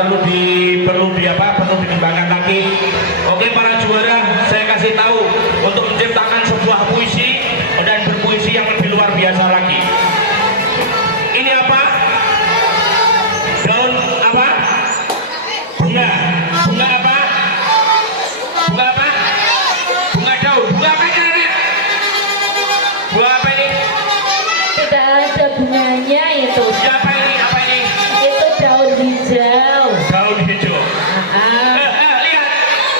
lagi. Oke para juara, saya kasih tahu untuk menciptakan sebuah puisi dan berpuisi yang lebih luar biasa lagi. Ini apa? Daun apa? Bunga. Bunga apa? Bunga apa? Bunga daun. Bunga apa ini, Nenek? Bunga apa ini? Tidak ada bunganya itu. Siapa ini? Apa ini? Itu daun hijau. Daun hijau. Ah, Lihat,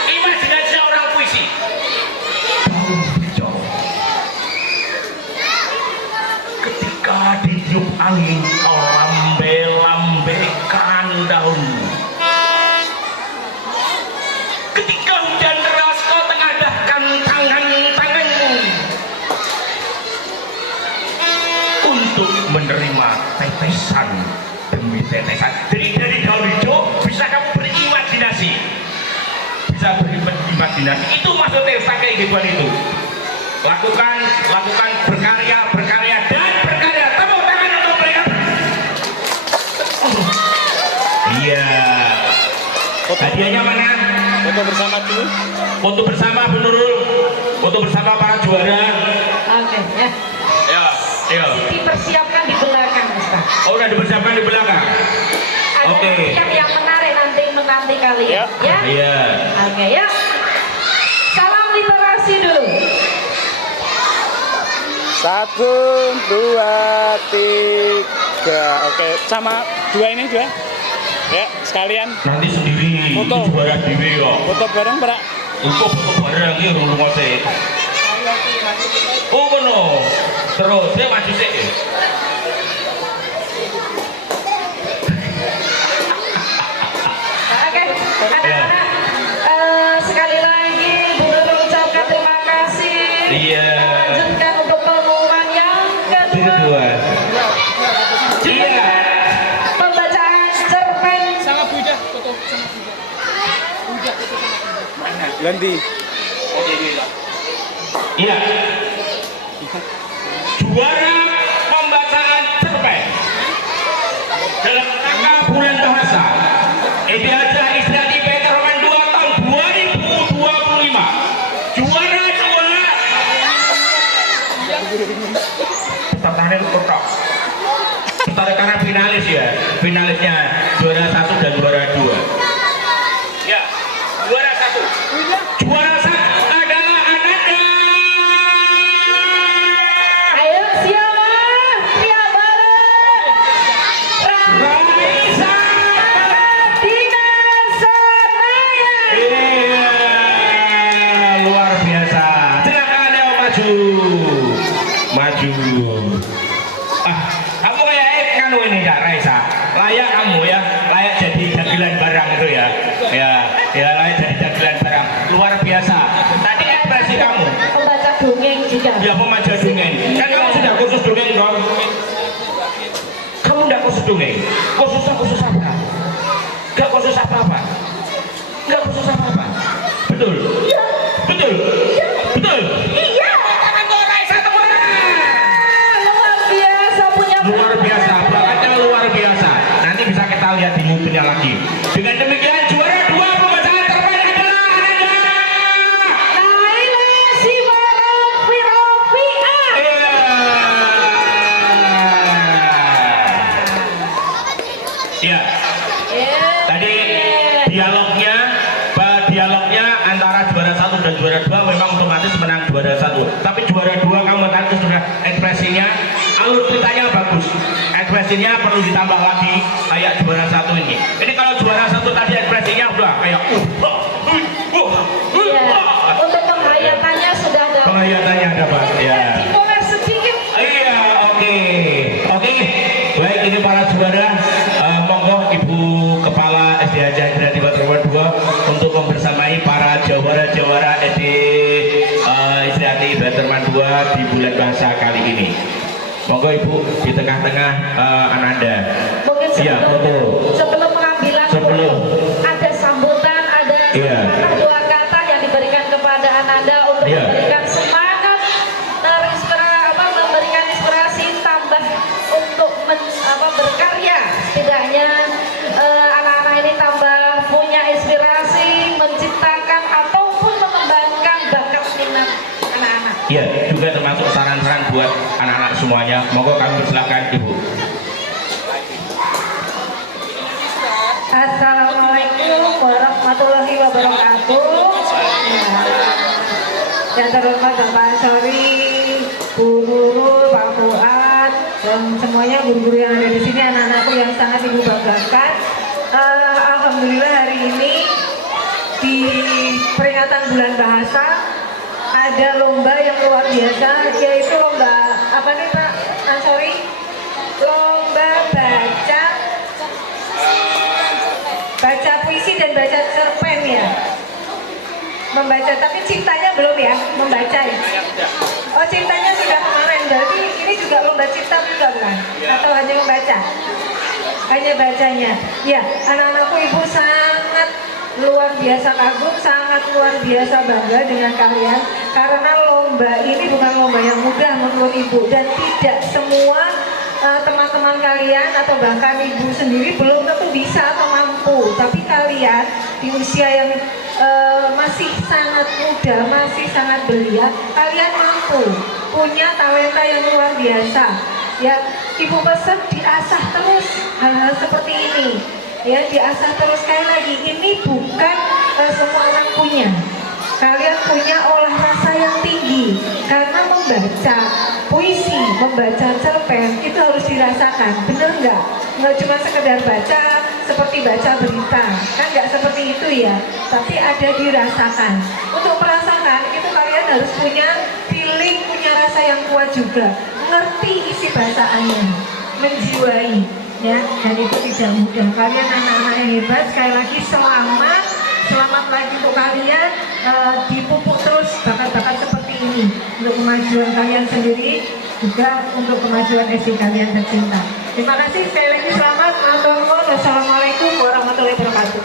imajinasi orang puisi. Daun hijau. tetesan demi tetesan. Jadi dari daun hijau bisa kamu berimajinasi, bisa berimajinasi. Itu maksudnya pakai kehidupan itu. Lakukan berkarya dan berkarya. Tepuk tangan untuk mereka. Iya. Hadiahnya mana? Foto bersama dulu. Foto bersama Bu Nurul. Foto bersama para juara. Oke, ya. Ya. Dipersiapkan di belakang, Ustaz. Oh, udah dipersiapkan di belakang. Ada Oke. yang menarik nanti kalian. Ya. Iya. Oke, ya. Salam literasi dulu. 1, 2, 3. Oke, sama dua ini juga. Ya, sekalian Nanti sendiri. Foto. Itu juara dewe kok. foto bareng, Pak. Engko foto bareng iki rulu ngose. Oh, ngono. Terus saya maju sih. Oke, anak-anak, sekali lagi Bu Nurul ucapkan terima kasih. Iya. Lanjutkan untuk pengumuman yang kedua. Iya. Pembacaan cerpen. Sama Buja, foto sama Buja. Mana? Lendi. Iya. Juara pembacaan cerpen dalam rangka bulan bahasa Ideaja Istiadi Petroman 2 tahun 2025. Juara 2. Pertanyaannya kotak. Karena finalis ya, finalisnya juara 1 dan juara 2. Ya, juara 1. Juara 1 adalah Ananda. Ayo siapa? Pria Barat. Ramisa. Dina Sanaya. Iya, luar biasa. Silakan yang maju. Kamu kayak kanu ini Kak Raisa. Layak kamu ya, layak jadi dagelan barang itu ya. Ya layak jadi dagelan barang. Luar biasa. Tadi ekspresi kamu. Pembaca dongeng juga. Ya pembaca dongeng. Kan kamu sudah khusus dongeng dong. Kamu tidak khusus dongeng. Khusus apa? Gak khusus apa-apa. Gak khusus apa-apa. Betul. Betul. Betul. Iya. Luar biasa punya Luar biasa, bakatnya luar biasa. Nanti bisa kita lihat di YouTube-nya lagi. Dengan demikian juara 2 pembacaan cerpen adalah Ananda. Naila Sibarofirofia. Iya. Tadi dialognya antara juara 1 dan juara 2 memang otomatis menang juara 1. Tapi juara 2 kamu tadi sudah ekspresinya, alur ceritanya bagus. Ekspresinya perlu ditambah lagi kayak juara 1 ini. Ini kalau juara 1 tadi ekspresinya udah kayak Iya. Untuk penghayatannya sudah ada. Penghayatannya ada Pak. Ya. Dipoles sedikit. Iya, oke. Baik, ini para juara. Monggo Ibu Kepala SDA Jaya Tiba Terima 2 untuk membersamai para jawara-jawara SD Istiati Betterman 2 di bulan bahasa kali ini. Monggo Ibu di tengah-tengah Ananda. Mungkin Iya, betul. sebelum pengambilan Sebelum. ada sambutan, ada Iya. dua kata yang diberikan kepada Ananda untuk Iya. memberikan semangat, memberikan inspirasi tambah untuk berkarya. Setidaknya anak-anak ini tambah punya inspirasi menciptakan ataupun mengembangkan bakat minat anak-anak. Iya, juga termasuk saran-saran buat anak-anak semuanya. Monggo kami persilakan Ibu. Assalamualaikum warahmatullahi wabarakatuh. Yang terhormat Bapak Ansori, Bu Nurul, Pak Fuad, dan semuanya guru-guru yang ada di sini, anak-anakku yang sangat ibu banggakan. Alhamdulillah hari ini di peringatan bulan bahasa ada lomba yang luar biasa, yaitu lomba apa nih Pak Ansori? Lomba baca puisi dan baca cerpen ya. Membaca, tapi ciptanya belum ya, membaca ya. Oh, cintanya sudah kemarin, berarti ini juga lomba cinta bukan? Atau hanya membaca? Hanya bacanya. Ya, anak-anakku ibu sangat luar biasa kagum, sangat luar biasa bangga dengan kalian karena lomba ini bukan lomba yang mudah menurut ibu, dan tidak semua teman-teman kalian atau bahkan ibu sendiri belum tentu bisa atau mampu, tapi kalian di usia yang masih sangat muda, masih sangat belia, kalian mampu, punya talenta yang luar biasa. Ya, ibu pesan diasah terus hal-hal seperti ini. Ya, diasah terus. Sekali lagi, ini bukan semua orang punya. Kalian punya olah rasa yang tinggi karena membaca puisi, membaca cerpen itu harus dirasakan, bener nggak? Nggak cuma sekedar baca seperti baca berita, kan nggak seperti itu ya. Tapi ada dirasakan. Untuk merasakan itu kalian harus punya feeling, punya rasa yang kuat juga, ngerti isi bacaannya, menjiwai. Ya, dan itu tidak mudah. Kalian anak-anak yang hebat, sekali lagi selamat lagi untuk kalian, dipupuk terus bakat-bakat seperti ini untuk kemajuan kalian sendiri, juga untuk kemajuan SD kalian tercinta. Terima kasih sekali lagi, selamat. Wassalamualaikum warahmatullahi wabarakatuh.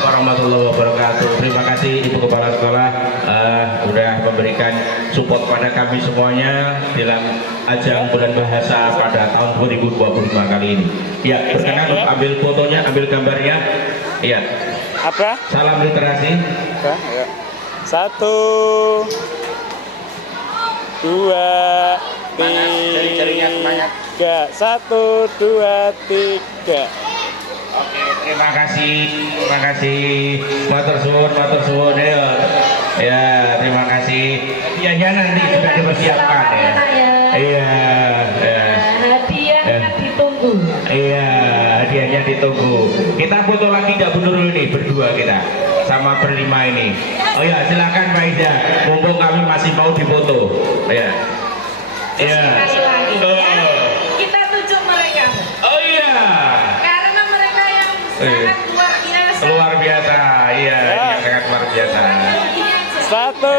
Warahmatullahi wabarakatuh. Terima kasih Ibu Kepala Sekolah sudah memberikan support pada kami semuanya dalam ajang Bulan Bahasa pada tahun 2025 kali ini. Ya, berkenan untuk ambil fotonya, ambil gambarnya. Iya. Apa? Salam literasi. Apa? Ya. 1, 2, 3. 1, 2, 3. Oke, terima kasih. Matur suwun ya, terima kasih. Ya nanti sudah dipersiapkan ya. Iya. Hadiah ditunggu. Iya, hadiahnya ditunggu. Kita foto lagi nggak Bu Nurul ini berdua kita sama berlima ini. Oh ya, silakan Pak Iza. Mumpung kami masih mau difoto. Ya. Iya. Sekali lagi. Kita tunjuk mereka. Oh iya. Karena mereka yang sangat luar biasa. Luar biasa. Iya, yang sangat luar biasa. 1, 2,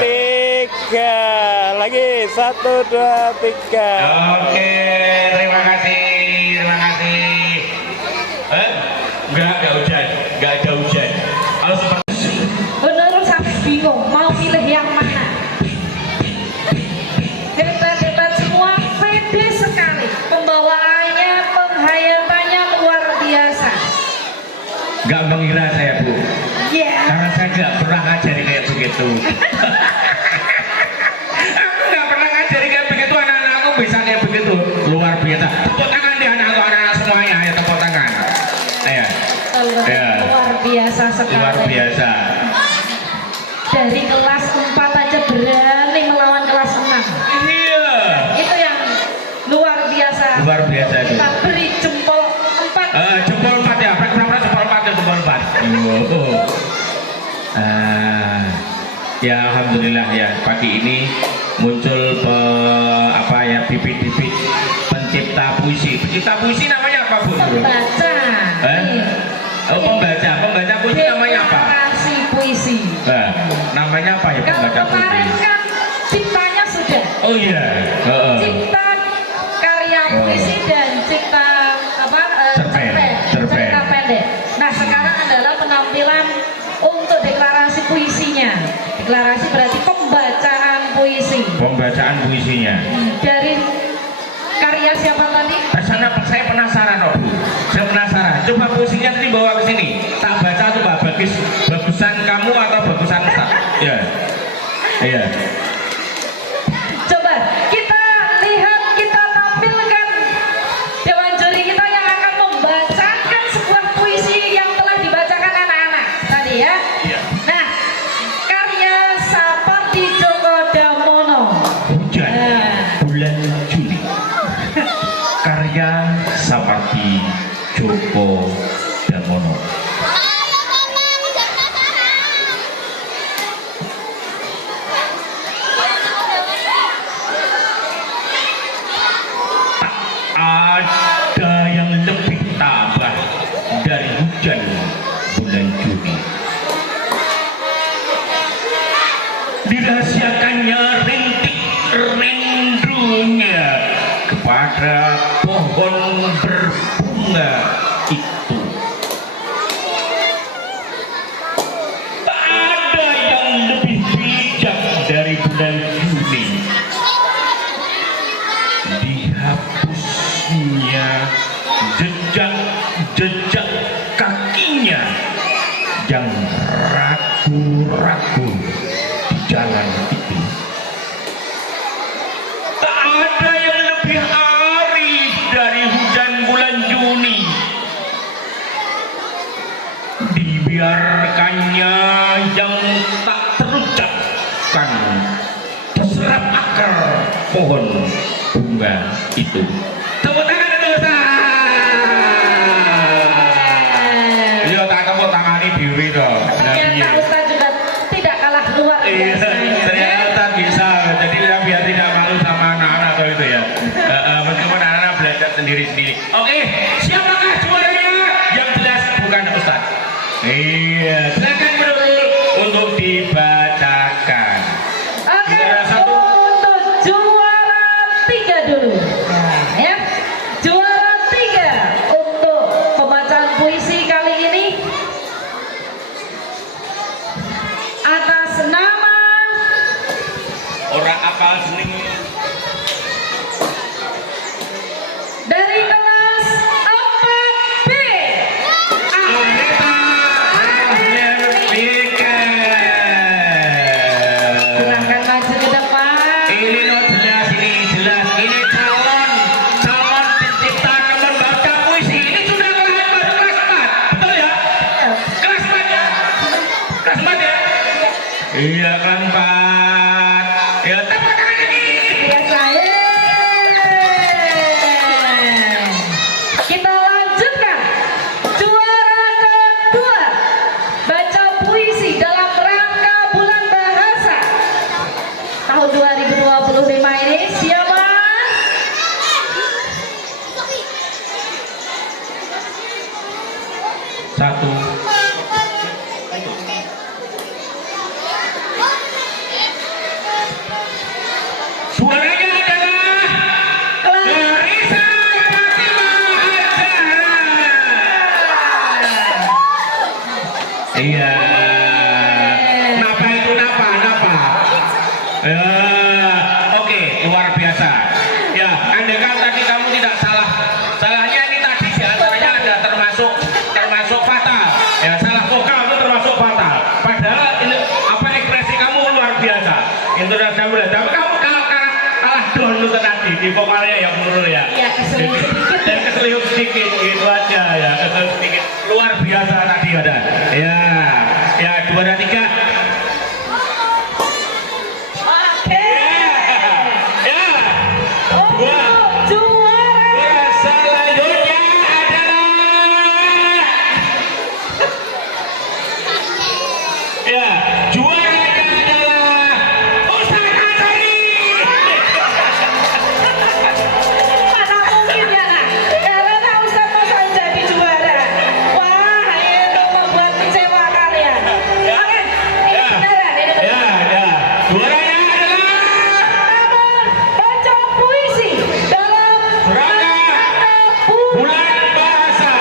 3. Lagi 1, 2, 3. Oke, terima kasih. Enggak hujan, enggak ada hujan. Kalau seperti Menurut sampai bingung mau pilih yang mana. Hebat semua, pede sekali. Pembawaannya, penghayatannya luar biasa. enggak mengira saya Bu, Ya. karena saya enggak pernah ngajari kayak begitu. Aku enggak pernah ngajari kayak begitu, anak-anakku bisa kayak begitu. Luar biasa. Tepuk tangan deh anak-anak semuanya, ya tepuk tangan. Ya. Luar biasa sekali. Luar biasa. Dari kelas 4 aja berani melawan kelas 6. Iya. Itu yang luar biasa. Luar biasa itu. Kita beri jempol 4. Jempol 4 ya, berapa jempol 4 ya, jempol 4. Ya alhamdulillah ya, pagi ini muncul bibit-bibit pencipta puisi. Pencipta puisi namanya apa Bu? Pembaca. Oh, pembaca puisi namanya apa? Deklarasi puisi. Namanya apa ya Kalau pembaca puisi? kemarin kan ciptanya sudah. Oh iya. Cipta karya puisi dan cipta cerpen pendek. Nah, sekarang adalah penampilan untuk deklarasi puisinya. Deklarasi berarti pembacaan puisi. Pembacaan puisinya. Dari karya siapa tadi? Saya penasaran Bu. Saya penasaran. Coba puisinya nanti bawa ke sini. Tak baca tuh Pak, bagusan kamu atau bagusan Ustaz? Ya. Iya. Coba kita lihat, kita tampilkan dewan juri kita yang akan membacakan sebuah puisi yang telah dibacakan anak-anak tadi ya. Nah, karya Sapardi Djoko Damono. Hujan bulan Juli. Karya Sapardi Djoko Damono. Ada yang lebih tabah dari hujan bulan Juni. pada pohon berbunga itu. Tak ada yang lebih bijak dari bulan Juni. Dihapusnya jejak kakinya yang ragu-ragu di jalan itu. Tak ada yang lebih arif dari hujan bulan Juni. Dibiarkannya yang tak terucapkan terserap akar pohon bunga itu. Tepuk tangan dulu, iya, tak tepuk tangani diri dong. Ternyata Ustaz juga tidak kalah luar biasa. Ternyata bisa. Jadi biar tidak malu sama anak-anak atau itu ya. Meskipun anak-anak belajar sendiri-sendiri. Oke, siapakah juaranya? Yang jelas bukan Ustaz. Iya, silakan menurut untuk dibacakan. Oke, Juara satu. untuk juara 3 dulu. Nah, ya. Juara 3 untuk pembacaan puisi kali ini atas nama Orang apal seneng. dari kelas 4B. Silahkan maju ke depan. Ini no jelas, ini jelas, ini calon pencipta teman baca puisi. Ini sudah kelas 4, betul ya? Kelas 4 ya? Kelas 4 ya? Iya, kelas 4. Ya, tepuk tangan ini. Ya saya. Kita lanjutkan. Juara kedua baca puisi dalam rangka bulan bahasa tahun 2025 ini siapa? Satu. Suaranya adalah Clarissa Fatimah Azhara. Iya. Napa itu napa? Oke, luar biasa. Ya, andaikan tadi kamu tidak salah. Salahnya ini tadi di antaranya ada termasuk fatal. Ya, salah vokal itu termasuk fatal. Padahal ini apa ekspresi kamu luar biasa. Itu sudah saya mulai. Tapi kamu kalah down itu tadi di vokalnya ya menurut ya. Iya, keselip sedikit. Dan keselip sedikit gitu aja ya, keselip sedikit. Luar biasa tadi ada. Ya, ya 2 dan 3. Oke. Ya. Untuk juara Selanjutnya adalah ya, juaranya adalah Ustaz Ansari. mana mungkin ya nak? Karena Ustaz masa jadi juara. Wah, itu membuat kecewa kalian. Oke, ini Ya. beneran, ini beneran. Ya. Juaranya adalah Baca puisi dalam rangka bulan bahasa.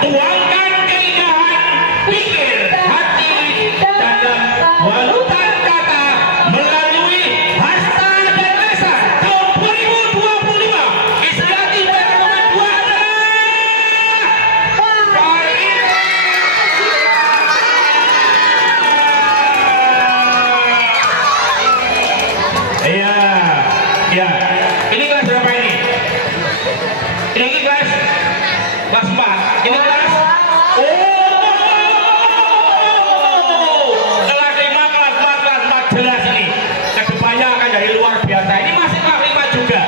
Tuangkan keindahan pikir, hati, dalam walutan kata melalui hasta dan lesan tahun 2025. Inisiatif dan nomor 2 adalah Iya, ya. Ini kelas berapa ini? Ini kelas 4. Ini kelas. Kelas 5, kelas 4 jelas ini. Kedepannya akan jadi luar biasa. Ini masih kelas 5 juga.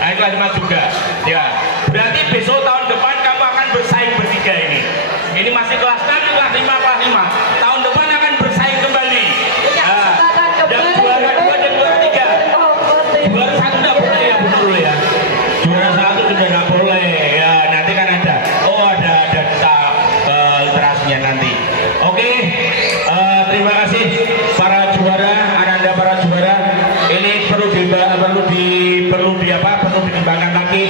Nah, ini kelas 5 juga. Ya. Berarti besok tahun depan kamu akan bersaing bertiga ini. Ini masih kelas 6, kelas 5, kelas 5. Tahun depan akan bersaing kembali. Nah, yang juara 2 dan juara 3. Juara 1 tidak boleh ya, Bu Nurul ya. Juara 1 sudah tidak boleh ya. Nanti kan ada. Oh, ada tahap literasinya nanti. Oke. Terima kasih para juara, Ananda para juara. Ini perlu dikembangkan lagi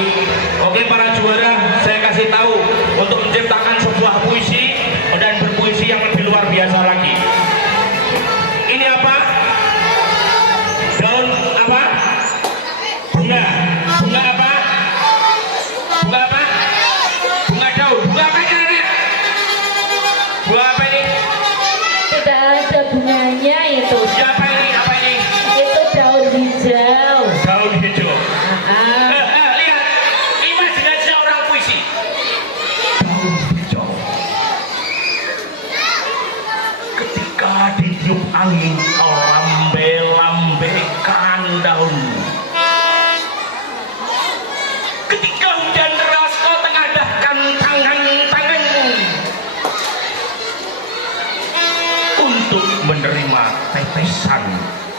menerima tetesan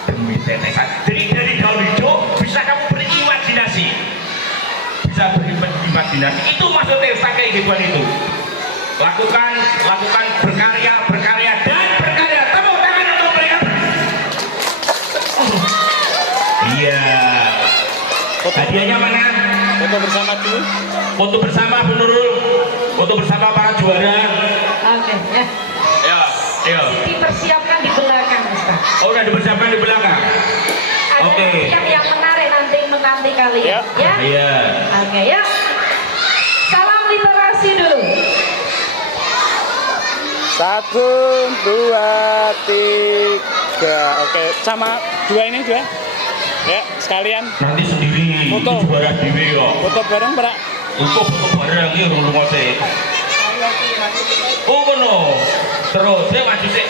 demi tetesan. Jadi dari daun hijau bisa kamu berimajinasi, bisa berimajinasi. Itu maksudnya pakai kehidupan itu. Lakukan berkarya dan berkarya. Tepuk tangan untuk mereka. Iya. Hadiahnya mana? Foto bersama dulu. Foto bersama Bu Nurul. Foto bersama para juara. Oke, ya. Ya. Dipersiapkan di belakang, Ustaz. Oh, udah dipersiapkan di belakang. Ada Oke. yang menarik nanti kalian, Ya. ya. Iya. Oke, ya. Salam literasi dulu. 1, 2, 3. Oke, sama dua ini dua. Ya, sekalian Nanti sendiri. Foto. Itu juara dewe kok. foto bareng, Pak. Untuk foto bareng iki rumah sih. Oh, kono. Terus saya maju sih.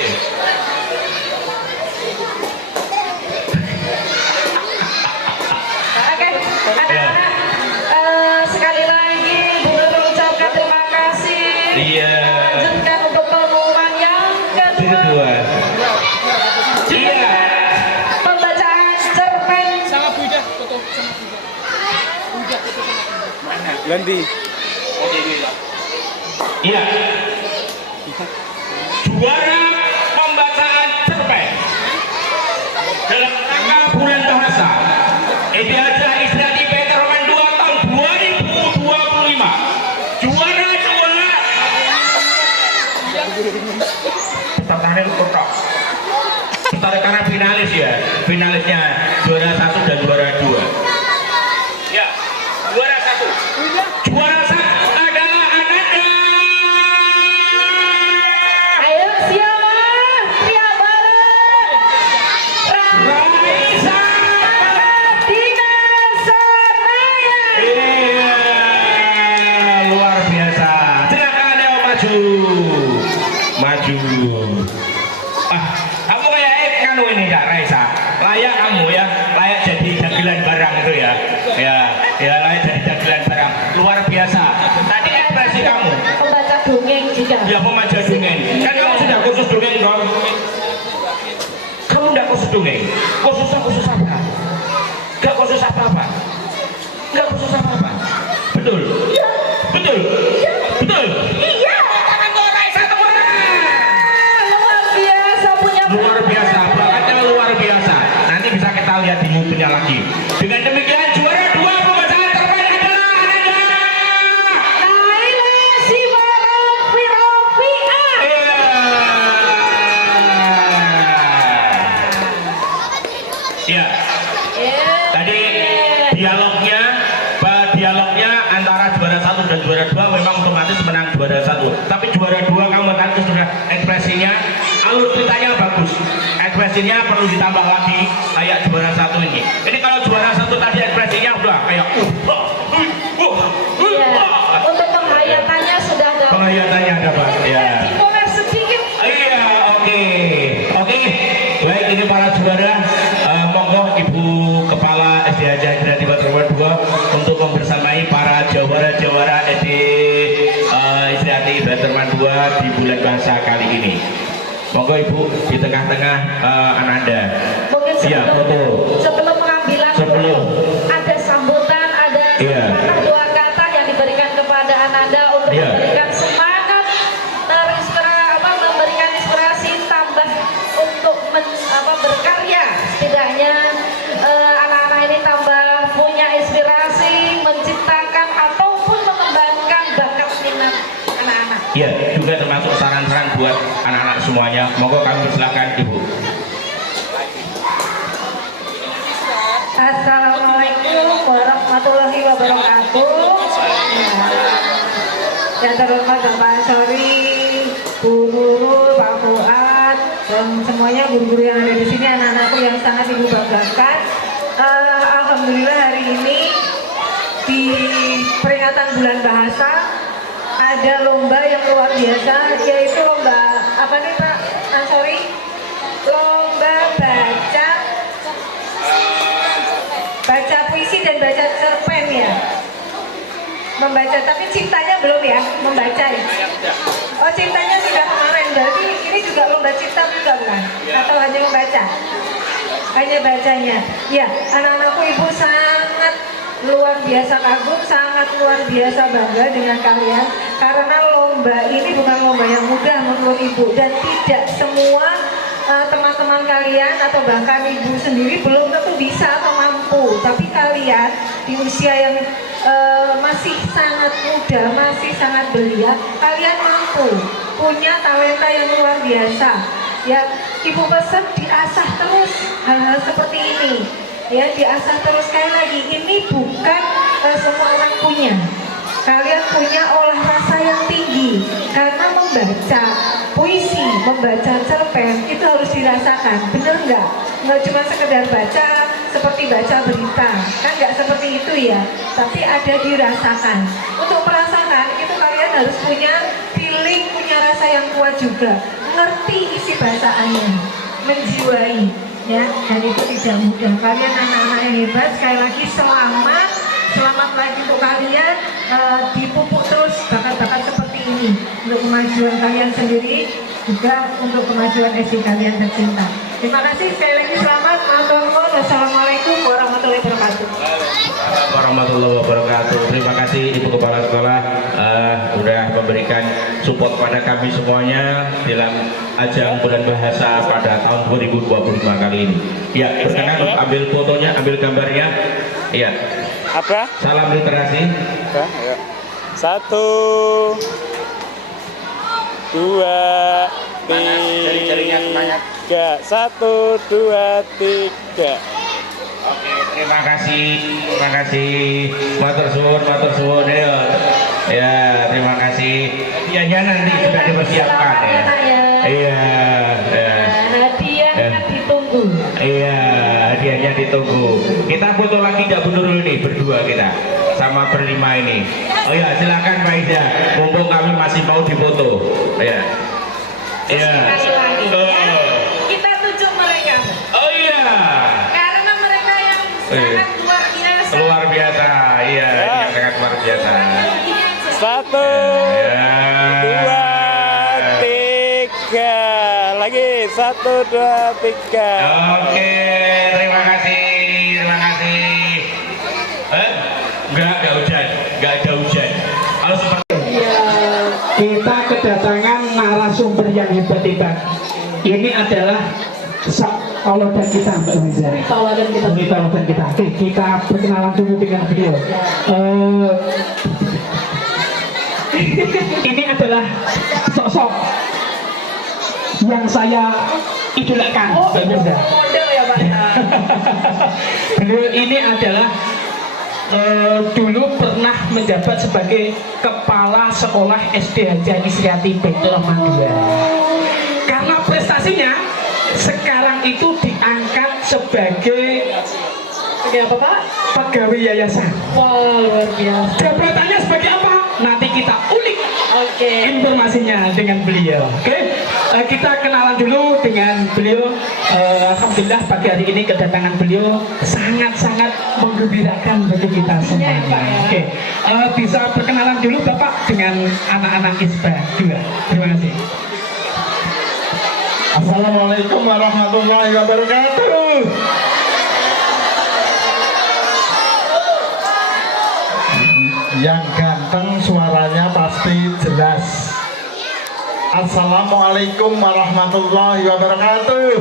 Oke, anak-anak, sekali lagi Bu Nurul ucapkan terima kasih. Iya. Lanjutkan untuk pengumuman yang kedua. Iya. Pembacaan cerpen. Sama Buddha, foto sama Buddha. Buddha, foto sama Buddha. Lendi. Iya. Juara pembacaan cerpen dalam rangka bulan bahasa Ideaja Istiati Petroman 2 tahun 2025. Juara pertandingan kotak. Karena finalis ya, finalisnya juara 1 dan juara 2. Ya, juara 1. Juara 1 adalah Ananda. Ayo siapa? Pria Barat. Raisa. Dengan Sanaya. Iya, luar biasa. Silakan Leo maju. Kamu kayak kanu ini ya Raisa. Layak kamu ya, layak jadi dagelan barang itu ya. Ya layak jadi dagelan barang. Luar biasa. Tadi ekspresi kamu. Pembaca dongeng juga. Ya pembaca dongeng. Kan kamu sudah khusus dongeng dong. Kamu tidak khusus dongeng. Khusus apa? Gak khusus apa-apa. Gak khusus apa-apa. Betul. Betul. Betul. Iya. Tangan kau Raisa tepuk tangan. Luar biasa punya. Luar biasa, bakatnya luar biasa. Nanti bisa kita lihat di YouTube-nya lagi. Dengan demikian juara 2 pembacaan cerpen adalah Ananda. Naila Simarofirofia. Iya. Tadi dialognya antara juara 1 dan juara 2 memang otomatis menang juara 1. Tapi juara 2 kamu tadi sudah ekspresinya, alur ceritanya bagus. Ekspresinya perlu ditambah lagi kayak juara 1 ini. Ini kalau juara 1 tadi ekspresinya udah kayak Iya. Untuk penghayatannya sudah ada. Penghayatannya ada Pak. Ya. Dimoler sedikit. Iya, oke. Baik, ini para juara. Monggo Ibu Kepala SDAJ Indrati Petroman 2 untuk membersamai para jawara-jawara SD Istiati Petroman 2 di bulan bahasa kali ini. Monggo Ibu di tengah-tengah Ananda. Mungkin Iya, betul. sebelum pengambilan Sebelum. ada sambutan, ada Iya. dua kata yang diberikan kepada Ananda untuk Iya. memberikan semangat, memberikan inspirasi tambah untuk berkarya. Setidaknya anak-anak ini tambah punya inspirasi menciptakan ataupun mengembangkan bakat minat anak-anak. Iya, juga termasuk saran-saran buat anak-anak semuanya. Monggo kami silakan Ibu. Assalamualaikum warahmatullahi wabarakatuh. Yang terhormat Bapak Ansori, Bu Nurul, Pak Fuad, dan semuanya guru-guru yang ada di sini, anak-anakku yang sangat ibu banggakan. Alhamdulillah hari ini di peringatan bulan bahasa ada lomba yang luar biasa, yaitu lomba apa nih Pak Ansori? Lomba baca puisi dan baca cerpen ya. Membaca, tapi cintanya belum ya, membaca ya. Oh, cintanya sudah kemarin, berarti ini juga lomba cinta juga bukan? Atau baca. Hanya bacanya. Ya, anak-anakku ibu sangat luar biasa kagum, sangat luar biasa bangga dengan kalian. Karena lomba ini bukan lomba yang mudah menurut ibu. Dan tidak semua teman-teman kalian atau bahkan ibu sendiri belum tentu bisa atau mampu. Tapi kalian di usia yang masih sangat muda, masih sangat belia, kalian mampu, punya talenta yang luar biasa. Ya, ibu pesan diasah terus hal-hal seperti ini. Ya, diasah terus. Sekali lagi, ini bukan semua orang punya. Kalian punya olah rasa yang tinggi karena membaca puisi, membaca cerpen itu harus dirasakan, bener nggak? Nggak cuma sekedar baca seperti baca berita, kan nggak seperti itu ya. Tapi ada dirasakan. Untuk merasakan itu kalian harus punya feeling, punya rasa yang kuat juga, ngerti isi bacaannya, menjiwai. Ya, dan itu tidak mudah. Kalian anak-anak yang hebat. Sekali lagi selamat lagi untuk kalian, dipupuk terus bakat-bakat seperti ini untuk kemajuan kalian sendiri, juga untuk kemajuan SD kalian tercinta. Terima kasih sekali lagi, selamat. Wassalamualaikum warahmatullahi wabarakatuh. Warahmatullahi wabarakatuh. Terima kasih Ibu Kepala Sekolah sudah memberikan support pada kami semuanya dalam ajang bulan bahasa pada tahun 2025 kali ini. Ya, berkenan untuk ambil fotonya, ambil gambarnya. Iya. Apa? Salam literasi. Apa? Ayo. 1, 2, 3. 1, 2, 3. Oke, terima kasih. Matur suwun ya. Ya, terima kasih. Ya, nanti sudah dipersiapkan ya. Iya, ya. Hadiah akan ditunggu. Iya, hadiahnya ditunggu. Kita foto lagi Kak Bu Nurul ini berdua kita sama berlima ini. Oh ya, silakan Pak Iza. Mumpung kami masih mau difoto. Ya. Iya. Sekali lagi. Ya. Kita tunjuk mereka. Oh iya. Karena mereka yang sangat luar biasa. Luar biasa. Iya, ini yang sangat luar biasa. 1, 2, 3. Lagi 1, 2, 3. Oke, terima kasih. Enggak ada hujan. Kalau seperti Kita kedatangan narasumber yang hebat-hebat. Ini adalah tauladan kita, Mbak Wiza. Tauladan kita. Oke, kita perkenalan dulu dengan beliau. Ini adalah sosok yang saya idolakan, Mbak Wiza. Model ya Pak. Beliau ini adalah dulu pernah menjabat sebagai Kepala Sekolah SD Haji Isriati Baitur Rahman 2. Karena prestasinya sekarang itu diangkat sebagai apa Pak? pegawai yayasan. Wah, luar biasa. Jabatannya sebagai apa? Nanti kita ulik informasinya dengan beliau. Oke, kita kenalan dulu dengan beliau. Alhamdulillah pagi hari ini kedatangan beliau sangat-sangat menggembirakan bagi kita semua. Oke, bisa perkenalan dulu Bapak dengan anak-anak ISBA 2. Terima kasih. Assalamualaikum warahmatullahi wabarakatuh. Yang ganteng suaranya pasti jelas. Assalamualaikum warahmatullahi wabarakatuh.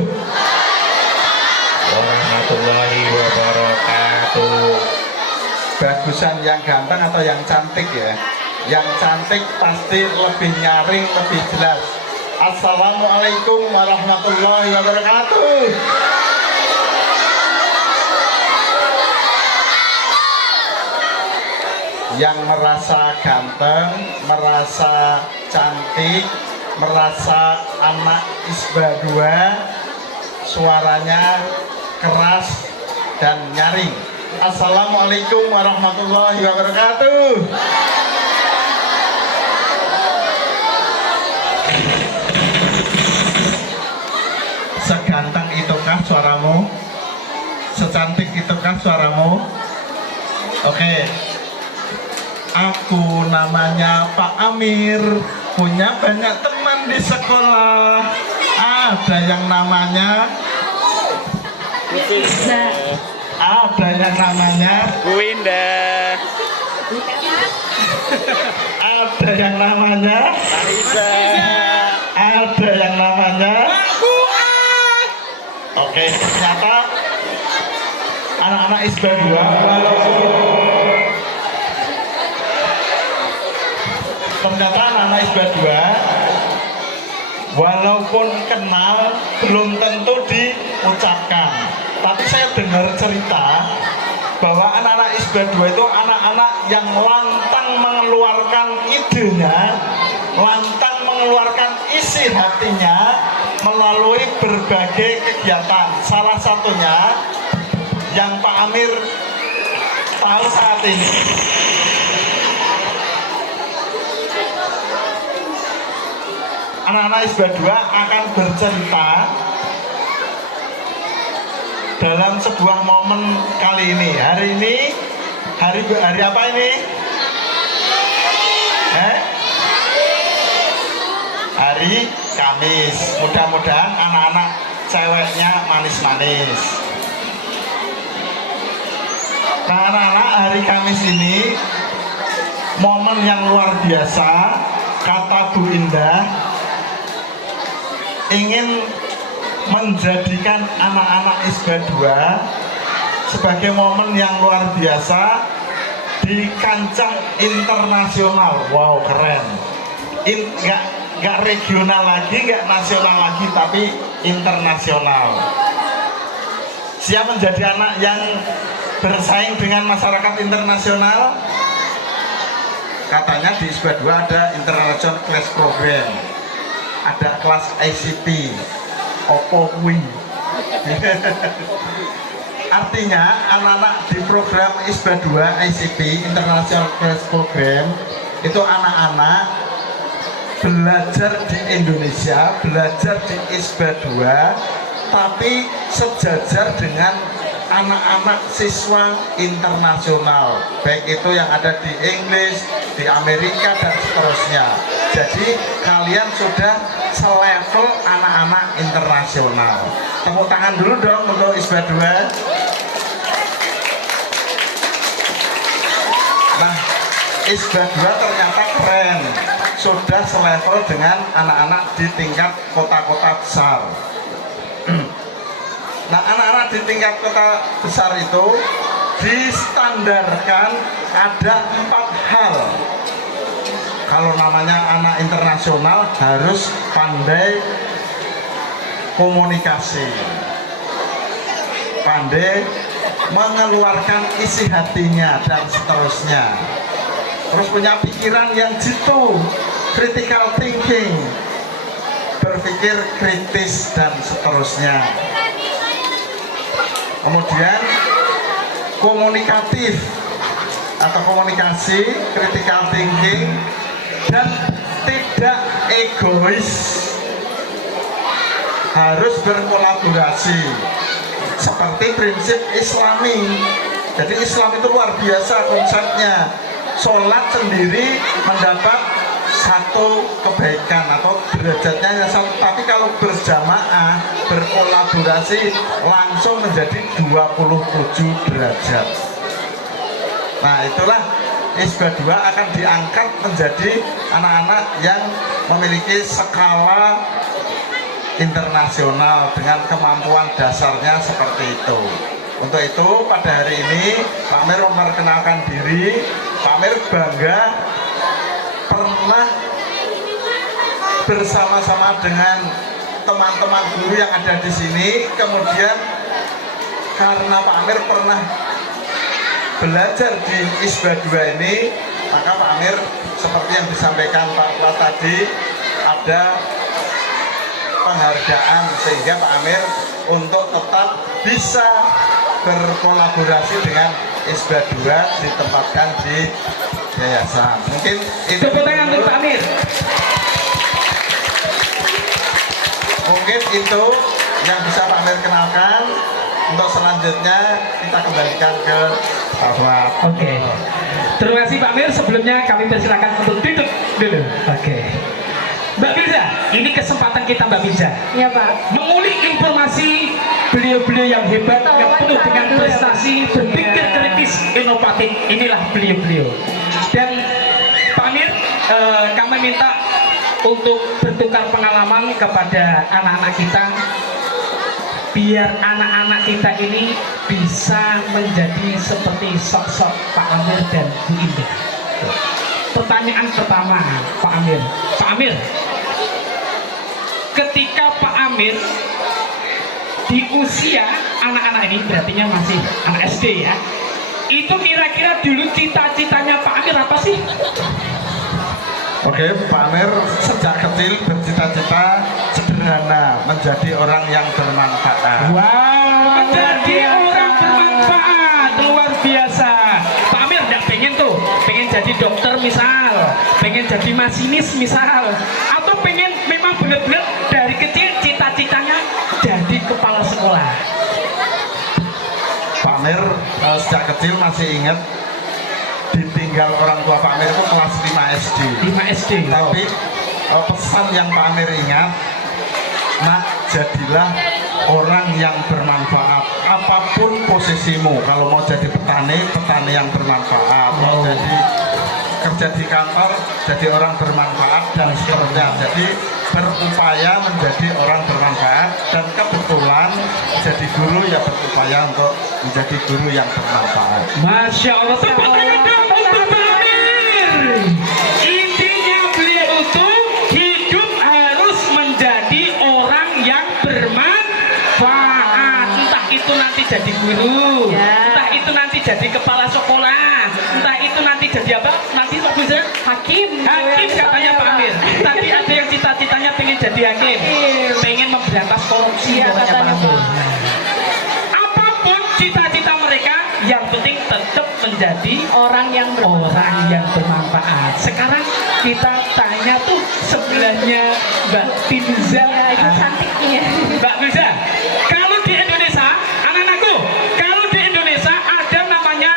warahmatullahi wabarakatuh. Bagusan yang ganteng atau yang cantik ya? Yang cantik pasti lebih nyaring, lebih jelas. Assalamualaikum warahmatullahi wabarakatuh. Yang merasa ganteng, merasa cantik, merasa anak ISBA 2, suaranya keras dan nyaring. Assalamualaikum warahmatullahi wabarakatuh. Seganteng itukah suaramu? Secantik itukah suaramu? Oke. Aku namanya Pak Amir, punya banyak teman di sekolah. Ada yang namanya Kufinda. Ada yang namanya, Kuinda. ada yang namanya, Marisa. ada yang namanya. Oke, ternyata anak-anak ISBA 2 walaupun kenal belum tentu diucapkan. Tapi saya dengar cerita bahwa anak-anak ISBA 2 itu anak-anak yang lantang mengeluarkan idenya, lantang mengeluarkan isi hatinya melalui berbagai kegiatan. Salah satunya yang Pak Amir tahu saat ini. Anak-anak ISBA 2 akan bercerita dalam sebuah momen kali ini. Hari ini hari apa ini? Hari Kamis. Mudah-mudahan anak-anak ceweknya manis-manis. Nah, anak-anak, hari Kamis ini momen yang luar biasa. Kata Bu Indah ingin menjadikan anak-anak ISBA 2 sebagai momen yang luar biasa di kancah internasional. Wow, keren. Nggak regional lagi, nggak nasional lagi, tapi internasional. Siap menjadi anak yang bersaing dengan masyarakat internasional? Katanya di ISBA 2 ada International Class Program, ada kelas ICP, opo kui. Artinya anak-anak di program ISBA 2 ICP, International Class Program, itu anak-anak belajar di Indonesia, belajar di ISBA 2, tapi sejajar dengan anak-anak siswa internasional, baik itu yang ada di Inggris, di Amerika, dan seterusnya. Jadi kalian sudah selevel anak-anak internasional. Tepuk tangan dulu dong untuk ISBA 2. Nah, ISBA 2 ternyata keren, sudah selevel dengan anak-anak di tingkat kota-kota besar. Nah, anak-anak di tingkat kota besar itu distandarkan ada 4 hal. Kalau namanya anak internasional harus pandai komunikasi, pandai mengeluarkan isi hatinya, dan seterusnya. Terus punya pikiran yang jitu, critical thinking, berpikir kritis, dan seterusnya. Kemudian komunikatif atau komunikasi, critical thinking, dan tidak egois, harus berkolaborasi seperti prinsip Islami. Jadi Islam itu luar biasa konsepnya. Sholat sendiri mendapat satu kebaikan atau derajatnya yang sama, tapi kalau berjamaah, berkolaborasi, langsung menjadi 27 derajat. Nah, itulah ISBA 2 akan diangkat menjadi anak-anak yang memiliki skala internasional dengan kemampuan dasarnya seperti itu. Untuk itu pada hari ini Pak Amir memperkenalkan diri. Pak Amir bangga pernah bersama-sama dengan teman-teman guru yang ada di sini. Kemudian karena Pak Amir pernah belajar di ISBA 2 ini, maka Pak Amir seperti yang disampaikan Pak Plat tadi, ada penghargaan sehingga Pak Amir untuk tetap bisa berkolaborasi dengan ISBA 2 ditempatkan di yayasan. Mungkin itu. Tepuk tangan untuk Pak Amir. Mungkin itu yang bisa Pak Amir kenalkan. Untuk selanjutnya kita kembalikan ke Pak Fuad. Oke. Terima kasih Pak Amir. Sebelumnya kami persilakan untuk duduk dulu. Oke. Mbak Mirza, ini kesempatan kita Mbak Mirza. Ya Pak. Mengulik informasi beliau-beliau yang hebat, yang penuh dengan prestasi, berpikir kritis, inovatif. Inilah beliau-beliau. Dan Pak Amir, kami minta untuk bertukar pengalaman kepada anak-anak kita, biar anak-anak kita ini bisa menjadi seperti sosok Pak Amir dan Bu Indah. Pertanyaan pertama, Pak Amir. Pak Amir, ketika Pak Amir di usia anak-anak ini, berarti masih anak SD ya, itu kira-kira dulu cita-citanya Pak Amir apa sih? Oke, Pak Amir sejak kecil bercita-cita sederhana, menjadi orang yang bermanfaat. Wow, menjadi orang bermanfaat, luar biasa. Pak Amir tidak pengen tuh, pengen jadi dokter misal, pengen jadi masinis misal, atau pengen memang benar-benar dari kecil cita-citanya jadi kepala sekolah. Pak Amir sejak kecil masih ingat ditinggal orang tua Pak Amir itu kelas 5 SD. 5 SD. Tapi pesan yang Pak Amir ingat, nak, jadilah orang yang bermanfaat. Apapun posisimu, kalau mau jadi petani, petani yang bermanfaat. Mau jadi kerja di kantor, jadi orang bermanfaat dan seterusnya. Jadi berupaya menjadi orang bermanfaat, dan kebetulan jadi guru ya berupaya untuk menjadi guru yang bermanfaat. Masya Allah, tepuk tangan dong untuk Pak Amir. Intinya beliau itu hidup harus menjadi orang yang bermanfaat. Entah itu nanti jadi guru, entah itu nanti jadi kepala sekolah, entah itu nanti jadi apa? Nanti kok bisa hakim. Hakim katanya Pak Amir. Tadi ada yang cita-citanya pengen jadi hakim, pengen memberantas korupsi katanya Pak Amir. Apapun cita-cita mereka, yang penting tetap menjadi orang yang bermanfaat. Sekarang kita tanya tuh sebelahnya Mbak Tinza. Itu cantiknya. Mbak Tinza, kalau di Indonesia, anak-anakku, kalau di Indonesia ada namanya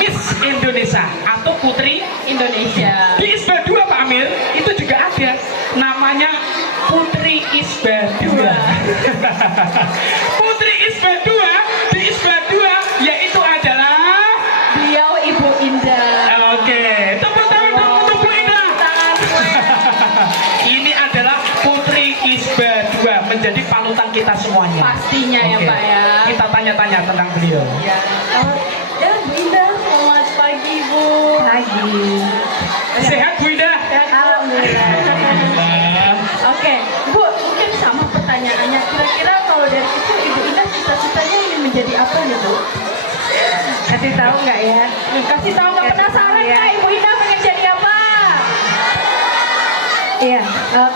Miss Indonesia atau Putri Indonesia. Di ISBA 2 Pak Amir itu juga ada namanya Putri ISBA 2. Putri ISBA 2 di ISBA 2 yaitu adalah Beliau Ibu Indah. oke, tepuk tangan dong untuk Bu Indah. Ini adalah Putri ISBA 2, menjadi panutan kita semuanya. Pastinya ya Oke, Pak ya. kita tanya-tanya tentang beliau. Ya, Bu Indah, selamat pagi Bu. Pagi. Sehat Bu Indah? Alhamdulillah. Oke, Bu, mungkin sama pertanyaannya. Kira-kira kalau dari kecil Ibu Indah cita-citanya ingin menjadi apa ya Bu? Kasih tahu nggak ya? Kasih tahu, nggak penasaran ya. nggak Ibu Indah pengen jadi apa? Iya,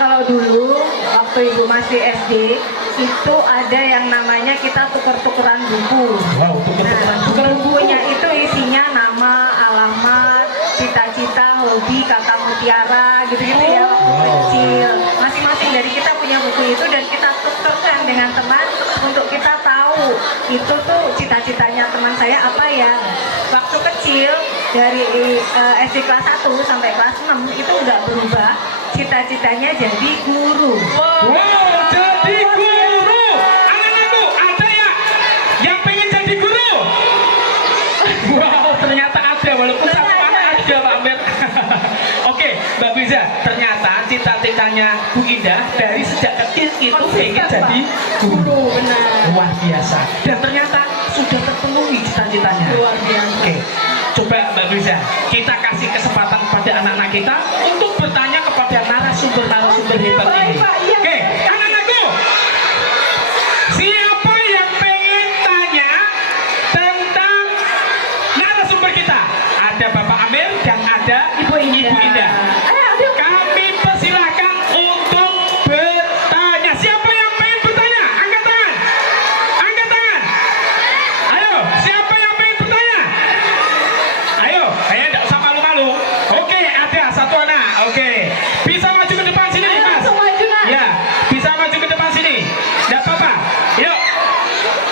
kalau dulu waktu ibu masih SD itu ada yang namanya kita tuker-tukeran buku. Wow, tuker-tukeran. Nah, bukunya itu isinya nama, alamat, cita-cita, hobi, kata mutiara, gitu-gitu ya waktu kecil. Masing-masing dari kita punya buku itu dan kita tukerkan dengan teman untuk kita tahu itu tuh cita-citanya teman saya apa ya. Waktu kecil dari SD kelas 1 sampai kelas 6 itu udah berubah. Cita-citanya jadi guru. Wow, jadi guru. Anak-anakku, ada ya yang pengen jadi guru? Wow, ternyata ada, walaupun satu anak ada Pak Amir. Oke, Mbak Biza, ternyata cita-citanya Bu Indah dari sejak kecil itu pengen jadi guru. Benar. Luar biasa. Dan ternyata sudah terpenuhi cita-citanya. Luar biasa. Oke, coba Mbak Biza, kita kasih kesempatan pada anak-anak kita untuk bertanya kepada narasumber hebat ini. Oke, anak-anakku, siapa yang pengen tanya tentang narasumber kita? Ada Bapak Amir dan ada Ibu Indah. Kami persilahkan untuk bertanya. Siapa yang pengen bertanya? Angkat tangan. Angkat tangan. Ayo, siapa yang pengen bertanya? Ayo, saya tidak usah malu-malu. Oke, ada satu anak. Oke, bisa maju ke depan sini, Mas. Langsung maju, Nak. Ya, bisa maju ke depan sini. Tidak apa-apa. Yuk,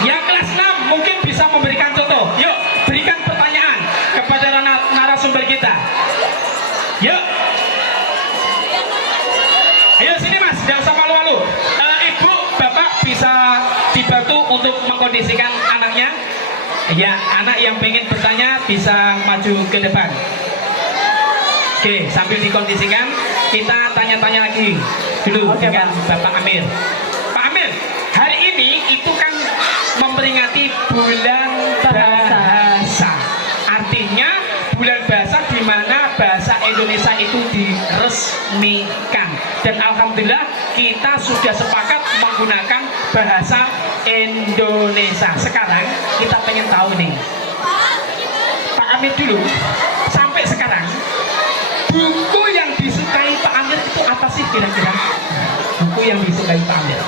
yang kelas 6 mungkin bisa memberikan contoh. Yuk, berikan pertanyaan kepada narasumber kita. Yuk. Ayo sini Mas, tidak usah malu-malu. Ibu, Bapak bisa di dibantu untuk mengkondisikan anaknya. Ya, anak yang pengen bertanya bisa maju ke depan. Oke, sambil dikondisikan, kita tanya-tanya lagi dulu dengan Bapak Amir. Pak Amir, hari ini itu kan memperingati bulan bahasa. Artinya bulan bahasa di mana bahasa Indonesia itu diresmikan. Dan alhamdulillah kita sudah sepakat menggunakan bahasa Indonesia. Sekarang kita pengen tahu nih, Pak Amir dulu, sampai sekarang buku yang disukai Pak Amir itu apa sih kira-kira? Buku yang disukai Pak Amir.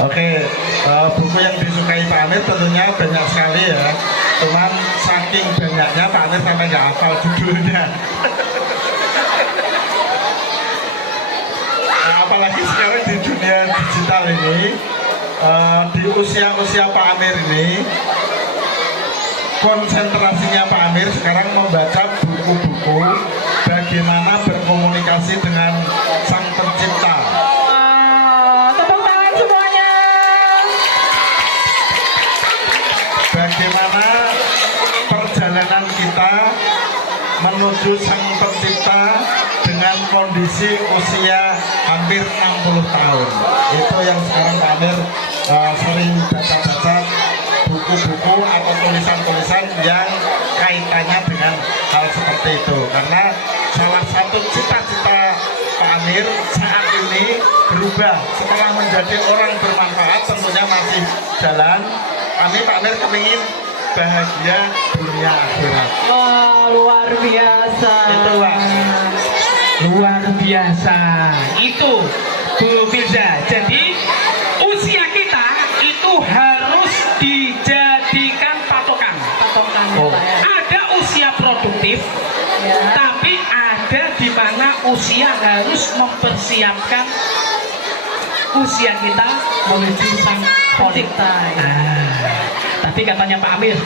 Oke, buku yang disukai Pak Amir tentunya banyak sekali ya. Cuman saking banyaknya Pak Amir sampai nggak hafal judulnya. Nah, apalagi sekarang di dunia digital ini, di usia-usia Pak Amir ini, konsentrasinya Pak Amir sekarang membaca buku-buku bagaimana berkomunikasi dengan Sang Pencipta. Tepuk tangan semuanya. Bagaimana perjalanan kita menuju Sang Pencipta dengan kondisi usia hampir 60 tahun. Itu yang sekarang Pak Amir sering baca-baca buku-buku atau tulisan-tulisan yang kaitannya dengan hal seperti itu. Karena salah satu cita-cita Pak Amir saat ini berubah setelah menjadi orang bermanfaat, tentunya masih jalan. Pak Amir kepingin bahagia dunia akhirat. Wah, luar biasa. Itu Pak. Luar biasa. Itu Bu Firza. Jadi usia kita itu harus dijadikan patokan. Ada usia produktif, tapi ada di mana usia harus mempersiapkan usia kita menuju Sang Pencipta. Tapi katanya Pak Amir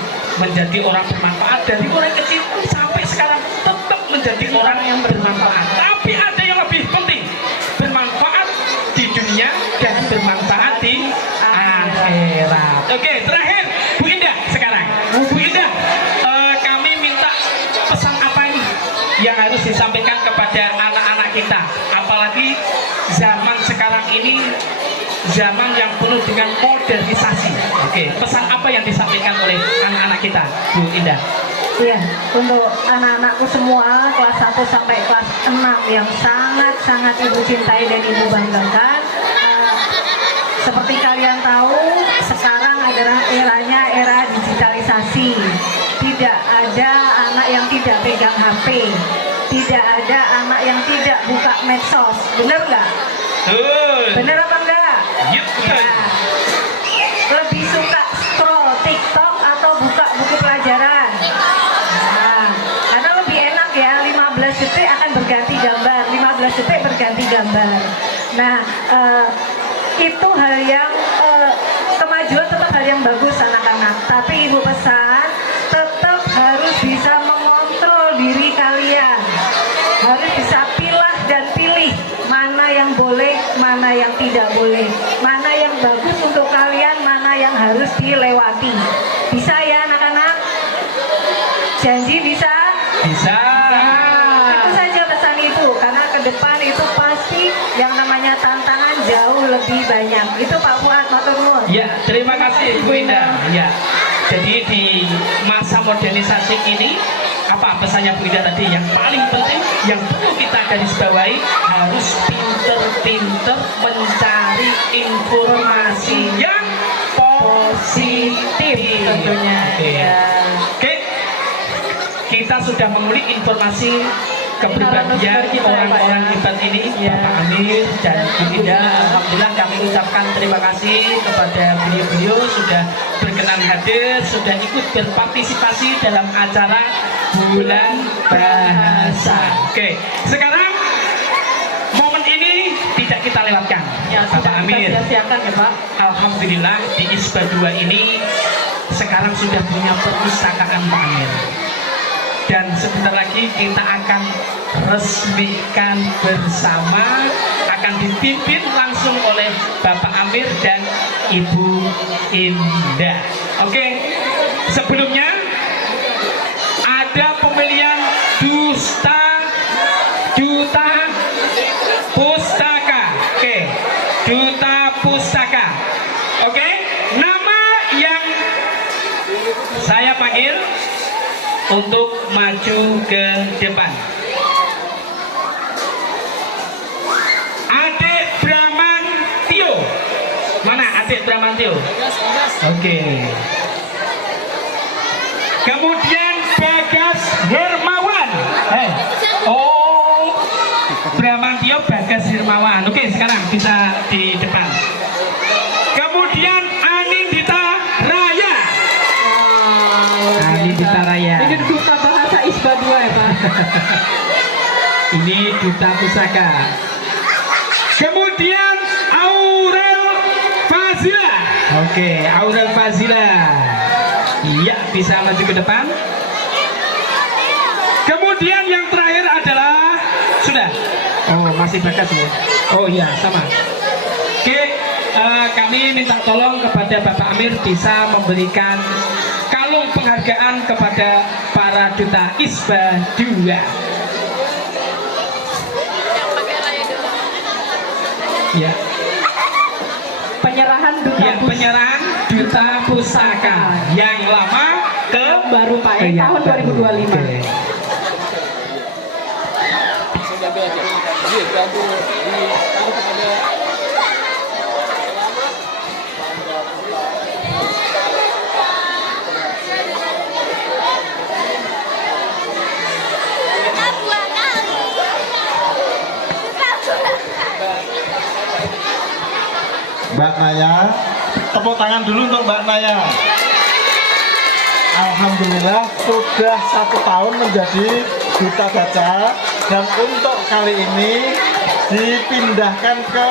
menjadi orang bermanfaat dari mulai kecil sampai sekarang tetap menjadi orang yang bermanfaat. Tapi ada yang lebih penting, bermanfaat di dunia dan bermanfaat di akhirat. Oke, terakhir Bu Indah sekarang. Bu Indah, kami minta pesan apa ini yang harus disampaikan kepada anak-anak kita, apalagi zaman sekarang ini zaman yang penuh dengan modernisasi. Oke, pesan apa yang disampaikan oleh anak-anak kita, Bu Indah? Iya, untuk anak-anakku semua kelas 1 sampai kelas 6 yang sangat-sangat Ibu cintai dan Ibu banggakan. Seperti kalian tahu, sekarang adalah eranya era digitalisasi. Tidak ada anak yang tidak pegang HP. Tidak ada anak yang tidak buka medsos. Bener nggak? Bener apa enggak? Yep. Ya. Lebih suka scroll TikTok atau buka buku pelajaran? Nah, karena lebih enak ya, 15 detik akan berganti gambar, 15 detik berganti gambar. Nah, itu hal yang kemajuan, tetap hal yang bagus anak-anak. Tapi Ibu pesan, tetap harus bisa mengontrol diri kalian. Harus bisa pilah dan pilih mana yang boleh, mana yang tidak boleh, mana yang bagus untuk kalian, mana yang harus dilewati. Bisa ya anak-anak? Janji bisa? Bisa. Itu saja pesan Ibu, karena ke depan itu pasti yang namanya tantangan jauh lebih banyak. Itu Pak Fuad, matur nuwun. Ya, terima kasih Bu Indah. Ya. Jadi di masa modernisasi ini, apa pesannya Bu Indah tadi? Yang paling penting, yang perlu kita garis bawahi, harus pinter-pinter mencari informasi yang positif tentunya. Oke. Kita sudah mengulik informasi kepribadian orang-orang hebat ini, Bapak Amir dan Bu Indah. Alhamdulillah kami ucapkan terima kasih kepada beliau-beliau sudah berkenan hadir, sudah ikut berpartisipasi dalam acara Bulan Bahasa. Oke, sekarang momen ini tidak kita lewatkan, Bapak Amir. Silakan ya Pak. Alhamdulillah di ISBA 2 ini sekarang sudah punya perpustakaan Pak Amir. Dan sebentar lagi kita akan resmikan bersama, akan dipimpin langsung oleh Bapak Amir dan Ibu Indah. Oke, sebelumnya ada pemilihan duta pustaka. Oke, duta pustaka. Oke, nama yang saya panggil untuk maju ke depan. Adik Bramantio. Mana Adik Bramantio? Oke. Kemudian Bagas Hermawan. Oh, Bramantio Bagas Hermawan. Oke, sekarang bisa di depan. Kemudian Anindita Raya. Anindita Raya. Ini duta bahasa ISBA 2 ya Pak. Ini duta pusaka. Kemudian Aurel Fazila. Oke, Aurel Fazila. Iya, bisa maju ke depan. Kemudian yang terakhir adalah sudah. Oh, masih Bagas ya. Oh iya, sama. Oke, kami minta tolong kepada Bapak Amir bisa memberikan kalung penghargaan kepada para duta ISBA 2. Ya. Penyerahan duta Penyerahan duta pusaka yang lama ke baru Pak ya, tahun 2025. Oke. Mbak Naya, tepuk tangan dulu untuk Mbak Naya. Alhamdulillah sudah 1 tahun menjadi duta baca, dan untuk kali ini dipindahkan ke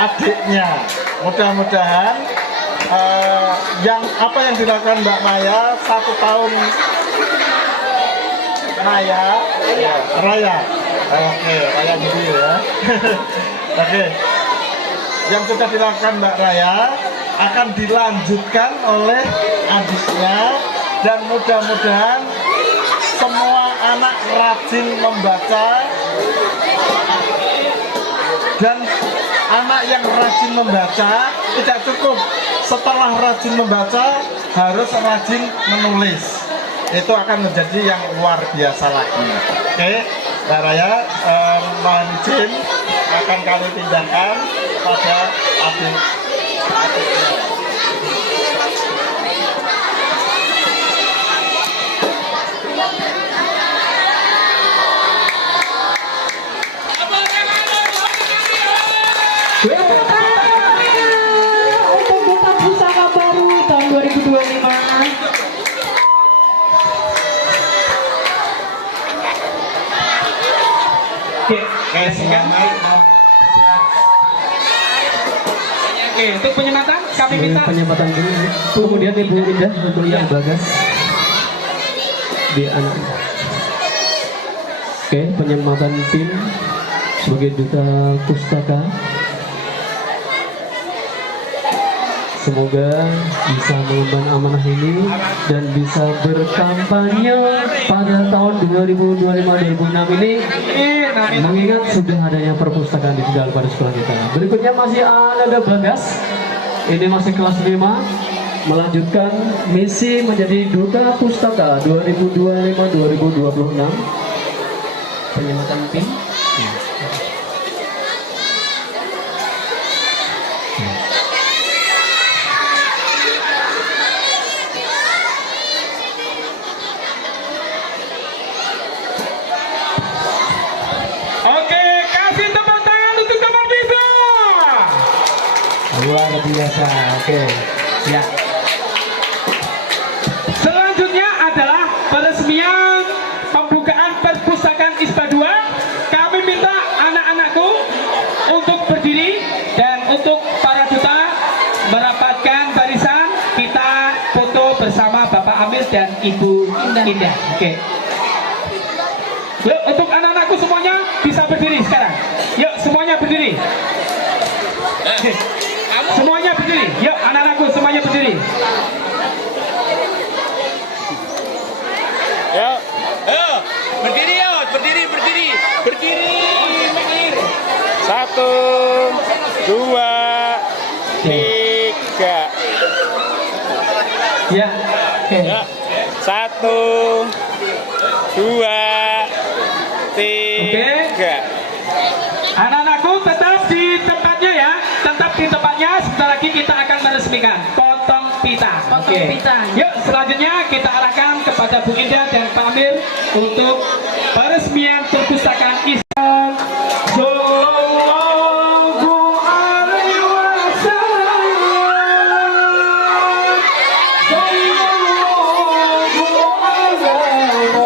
adiknya. Mudah-mudahan apa yang dilakukan Mbak Maya 1 tahun Raya. Oke, Raya dulu ya. Oke. Yang sudah dilakukan Mbak Raya akan dilanjutkan oleh adiknya, dan mudah-mudahan semua anak rajin membaca, dan anak yang rajin membaca tidak cukup, setelah rajin membaca harus rajin menulis. Itu akan menjadi yang luar biasa lagi. Oke, Mbak Raya, mohon izin akan kami pindahkan pada adiknya. Untuk duta pusaka baru tahun 2025. Oke, untuk penyematan kami minta Penyempatan dulu. Kemudian Ibu Indah untuk yang Bagas di anak. Oke, penyempatan tim sebagai duta pustaka. Semoga bisa mengemban amanah ini dan bisa berkampanye pada tahun 2025-2026 ini, mengingat sudah adanya perpustakaan digital pada sekolah kita. Berikutnya masih ada Bagas, ini masih kelas 5, melanjutkan misi menjadi duta pustaka 2025-2026. Penyematan tim. Oke, kasih tepuk tangan untuk teman bisa. Luar biasa. Oke. Ya. Selanjutnya adalah peresmian pembukaan perpustakaan ISBA 2. Kami minta anak-anakku untuk berdiri dan untuk para duta merapatkan barisan. Kita foto bersama Bapak Amir dan Ibu Indah. Oke. Yuk, untuk anak-anakku semuanya bisa berdiri sekarang. Yuk, semuanya berdiri. Semuanya berdiri. Yuk, anak-anakku semuanya berdiri. Ya. Ayo, berdiri ya, berdiri. 1, 2, 3. Ya, oke. Ya. 1, 2, 3. Anak-anakku tetap di tempatnya ya. Tetap di tempatnya. Sebentar lagi kita akan meresmikan potong pita. Potong pita. Yuk, selanjutnya kita arahkan kepada Bu Indah dan Pak Amir untuk peresmian perpustakaan Islam. Sallallahu alaihi wasallam. Sallallahu alaihi Muhammad. Sallallahu alaihi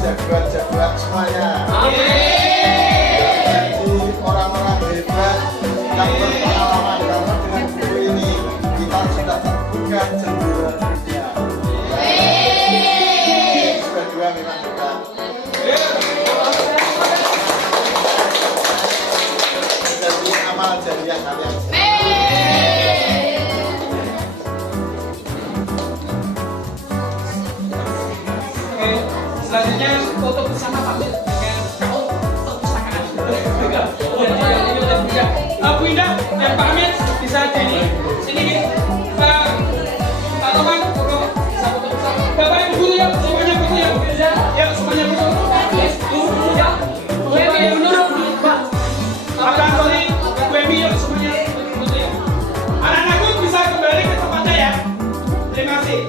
jagoan-jagoan semuanya. Jadi orang-orang hebat yang berpengalaman, karena dengan buku ini kita sudah terbuka jendela dunia. Sudah dua memang kita. Jadi amal jariah kalian. Selanjutnya foto bersama Pak Amir dengan kaum perpustakaan. Bu Indah dan Pak Amir bisa jadi sini Pak Roman foto foto bersama. Bapak Ibu guru ya semuanya foto ya. Ya semuanya foto. Ya. Ya menurut Pak. Pak Antoni, Bu Emi ya semuanya foto ya. Anak-anakku bisa kembali ke tempatnya ya. Terima kasih.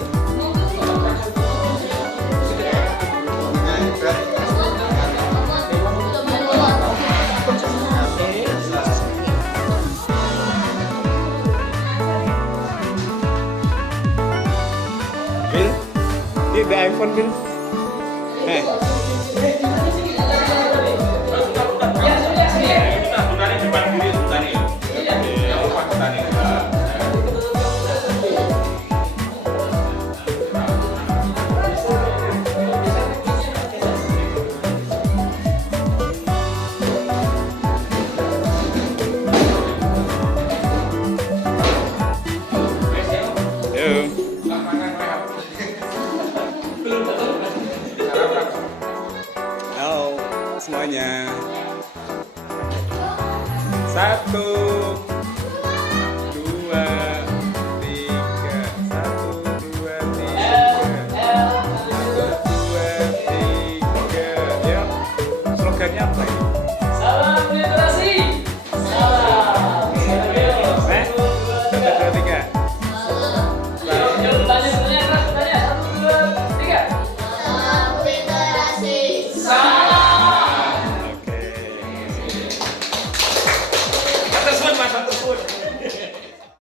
Udah iPhone belum? Halo semuanya. 1, 2, 3. 1, 2, 3. 1, 2, 3. Yuk, slogannya apa ya?